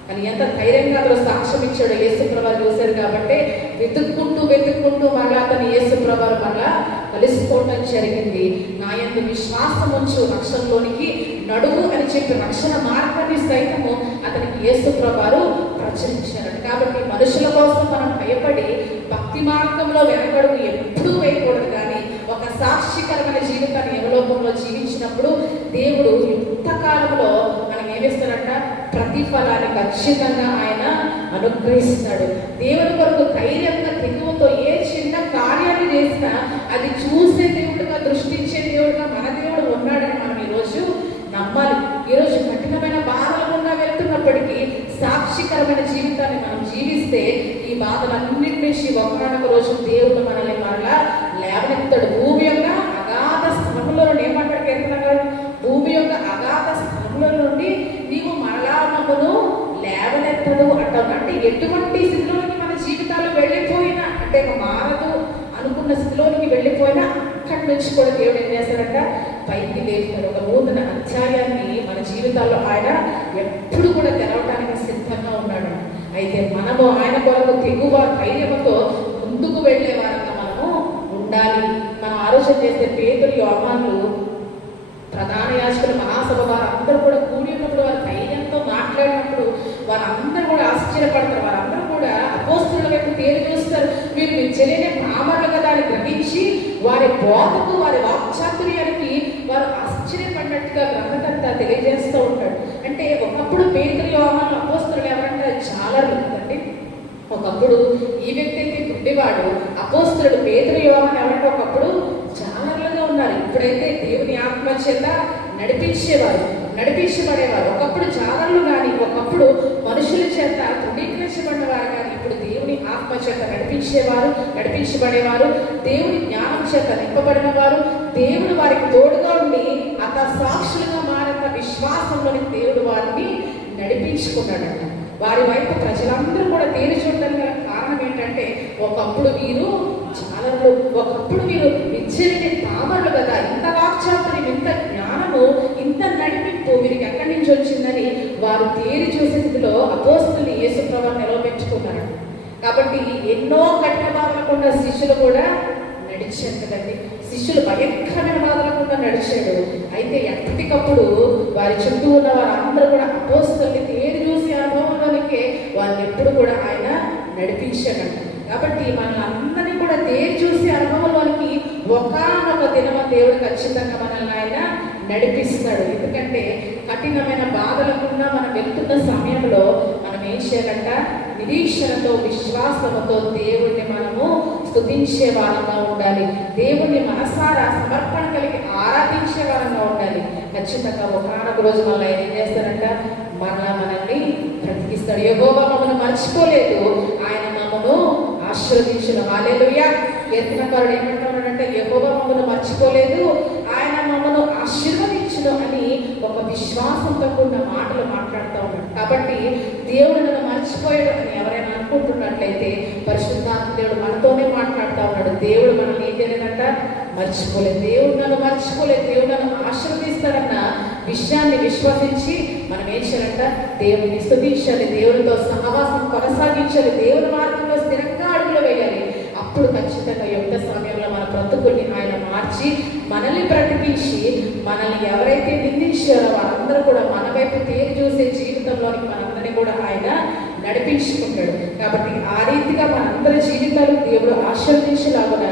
కానీ ఎంత ధైర్యంగా అతను సాక్ష్యం ఇచ్చాడు యేసు ప్రభువు చూశారు కాబట్టి వెతుక్కుంటూ మళ్ళా అతను యేసు ప్రభువు మళ్ళా కలిసిపోవటం జరిగింది. నా యందు విశ్వాసం ఉంచు రక్షణలోనికి నడువు అని చెప్పి రక్షణ మార్గాన్ని సైతము అతనికి యేసు ప్రభువు ప్రచురించారు. కాబట్టి మనుషుల కోసం మనం భయపడి భక్తి మార్గంలో వెనకడుగు ఎప్పుడూ వేయకూడదు. కానీ ఒక సాక్షికరమైన జీవితాన్ని యమలోకంలో జీవించినప్పుడు దేవుడు యుక్తకాలంలో మనం ఏమిస్తారంట, ప్రతిఫలాన్ని ఖచ్చితంగా ఆయన అనుగ్రహిస్తాడు. దేవుని కొరకు ధైర్యంగా తెగువతో ఏ చిన్న కార్యాన్ని చేసినా అది చూసే దేవుడుగా, దృష్టించే దేవుడుగా మన దేవుడు ఉన్నాడని మనం ఈరోజు నమ్మాలి. ఈరోజు కఠినమైన బాధల గుండా వెళ్తున్నప్పటికీ సాక్షికరమైన జీవితాన్ని మనం జీవిస్తే ఈ బాధలన్నింటి నుంచి ఒకనొక రోజు దేవుడు మనల్ని మరలా లేవనెత్తాడు. భూమి యొక్క అగాధ స్థలంలో ఏమంటాడు కీర్తనగాడు, భూమి యొక్క అగాధ స్థలంలో నుండి నీవు మరలా మమ్మను లేవనెత్తడు అంటాడు. అంటే ఎటువంటి స్థితిలోనికి మన జీవితాలు వెళ్ళిపోయినా, అంటే మారదు అనుకున్న స్థితిలోనికి వెళ్ళిపోయినా అక్కడి నుంచి కూడా దేవుడు ఏం చేస్తాడంట, పైకి లేపుతాడు. ఒక నూతన అధ్యాయాన్ని మన జీవితాల్లో ఆయన ఎప్పుడు కూడా తెరవడానికి సిద్ధంగా ఉన్నాడు. అయితే మనము ఆయన కొరకు తెగువ ధైర్యంతో ముందుకు వెళ్ళే వారంగా మనము ఉండాలి. మనం ఆలోచన చేస్తే పేతురు, యోహానులు, ప్రధాన యాజకులు, మహాసభ వారందరూ కూడా కూడి ఉన్నప్పుడు వారు ధైర్యంతో మాట్లాడినప్పుడు వారందరూ కూడా ఆశ్చర్యపడతారు. వారందరూ కూడా అపోస్తలుల వైపు తేరు చూస్తారు. వీరు తెలియని పామరులు కదా అని గ్రహించి వారి బోధకు, వారి వాక్చాతుర్యానికి వారు ఆశ్చర్యపడినట్టుగా గ్రంథకర్త తెలియజేస్తూ ఉంటాడు. అంటే ఒకప్పుడు పేతురు, యోహాను, అపోస్తలులు ఎవరంటే జాలర్లు కదండి. ఒకప్పుడు ఈ వ్యక్తి అయితే గుడ్డివాడు, అపోస్తలుడు పేతురు, యోహాను ఎవరంటే ఒకప్పుడు జాలర్లుగా ఉన్నారు. ఇప్పుడైతే దేవుని ఆత్మ చేత నడిపించబడేవారు. ఒకప్పుడు జాలర్లు కానీ, ఒకప్పుడు మనుషుల చేత తృణీకరించబడినవారు కానీ, ఇప్పుడు దేవుని ఆత్మ చేత నడిపించబడేవారు, దేవుని జ్ఞానం చేత నింపబడిన వారు, దేవుడు వారికి తోడుగా ఉండి సాక్షులుగా మారిన విశ్వాసంలోని దేవుడు వారిని నడిపించుకున్నాడంట. వారి వైపు ప్రజలందరూ కూడా తేరి చూడడానికి గల కారణం ఏంటంటే, ఒకప్పుడు వీరు చాలరు, ఒకప్పుడు వీరు విద్యని తామరులు కదా, ఇంత వాక్చాతుర్యం, ఇంత జ్ఞానము, ఇంత నడిపింపు వీరికి ఎక్కడి నుంచి వచ్చిందని వారు తేరి చూసే స్థితిలో అపోస్తలుని యేసు ప్రభువుని నిలవబెట్టుకున్నారు. కాబట్టి ఎన్నో కఠిన బాధలకుండా శిష్యులు కూడా నడిచారు కదండి. శిష్యులు భయంకరమైన బాధలకుండా నడిచాడు. అయితే ఎప్పటికప్పుడు వారి చుట్టూ ఉన్న వారందరూ కూడా అపోస్తలుని తేరి చూసే అనుభవంలోనికే వారిని ఎప్పుడు కూడా ఆయన నడిపించాడంట. కాబట్టి మనల్ని అందరినీ కూడా తేరి చూసే అనుభవంలోనికి ఒకానొక దినమ దేవుడు ఖచ్చితంగా మనల్ని ఆయన నడిపిస్తాడు. ఎందుకంటే కఠినమైన బాధలకుండా మనం వెళ్తున్న సమయంలో మనం ఏం చేయాలంట, నిరీక్షణతో విశ్వాసంతో దేవుణ్ణి మనము స్తుతించే వారంగా ఉండాలి. దేవుణ్ణి మనసారా సమర్పణ కలిగి ఆరాధించే వారంగా ఉండాలి. ఖచ్చితంగా ఒకనొక రోజు మనల్ని ఆయన ఏం చేస్తారంట, మనల్ని బ్రతికిస్తాడు. యెహోవా మమ్మల్ని మర్చిపోలేదు, ఆయన మమ్మను ఆశీర్వదించును. హల్లెలూయా. కీర్తనకారుడు ఏమంటున్నాడంటే, యెహోవా మమ్మల్ని మర్చిపోలేదు, ఆయన మమ్మను ఆశీర్వదించును అని ఒక విశ్వాసంతో కూడిన మాటలు మాట్లాడుతూ ఉన్నాడు. కాబట్టి దేవుడు నన్ను మర్చిపోయాడు అని ఎవరైనా అనుకుంటున్నట్లయితే, పరిశుద్ధాత్మ దేవుడు మనతోనే మాట్లాడుతూ ఉన్నాడు. దేవుడు మనల్ని ఏం చేయలేదంట, మర్చిపోలేదు. దేవుడు నన్ను మర్చిపోలేదు, దేవుడు నన్ను ఆశీర్వదిస్తాడన్న విషయాన్ని విశ్వసించి మనం ఏం చేయాలంట, దేవుడిని స్తుతించాలి, దేవుడితో సహవాసం కొనసాగించాలి, దేవుని మార్గంలో స్థిరంగా అడుగులు వేయాలి. అప్పుడు ఖచ్చితంగా యుద్ధ సమయంలో మన బ్రతుకుల్ని ఆయన మార్చి మనల్ని బ్రతికించి, మనల్ని ఎవరైతే నిందించారో వాళ్ళందరూ కూడా మన వైపు తేరి చూసే జీవితంలోనికి మనందరినీ కూడా ఆయన నడిపించుకుంటాడు. కాబట్టి ఆ రీతిగా మనందరి జీవితాలు దేవుడు ఆశీర్వదించేలాగున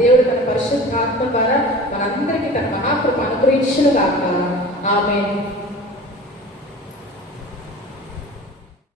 దేవుడు తన పరిశుద్ధాత్మ ద్వారా మనందరికీ తన మహాకృప అనుగ్రహించును గాక. ఆమేన్.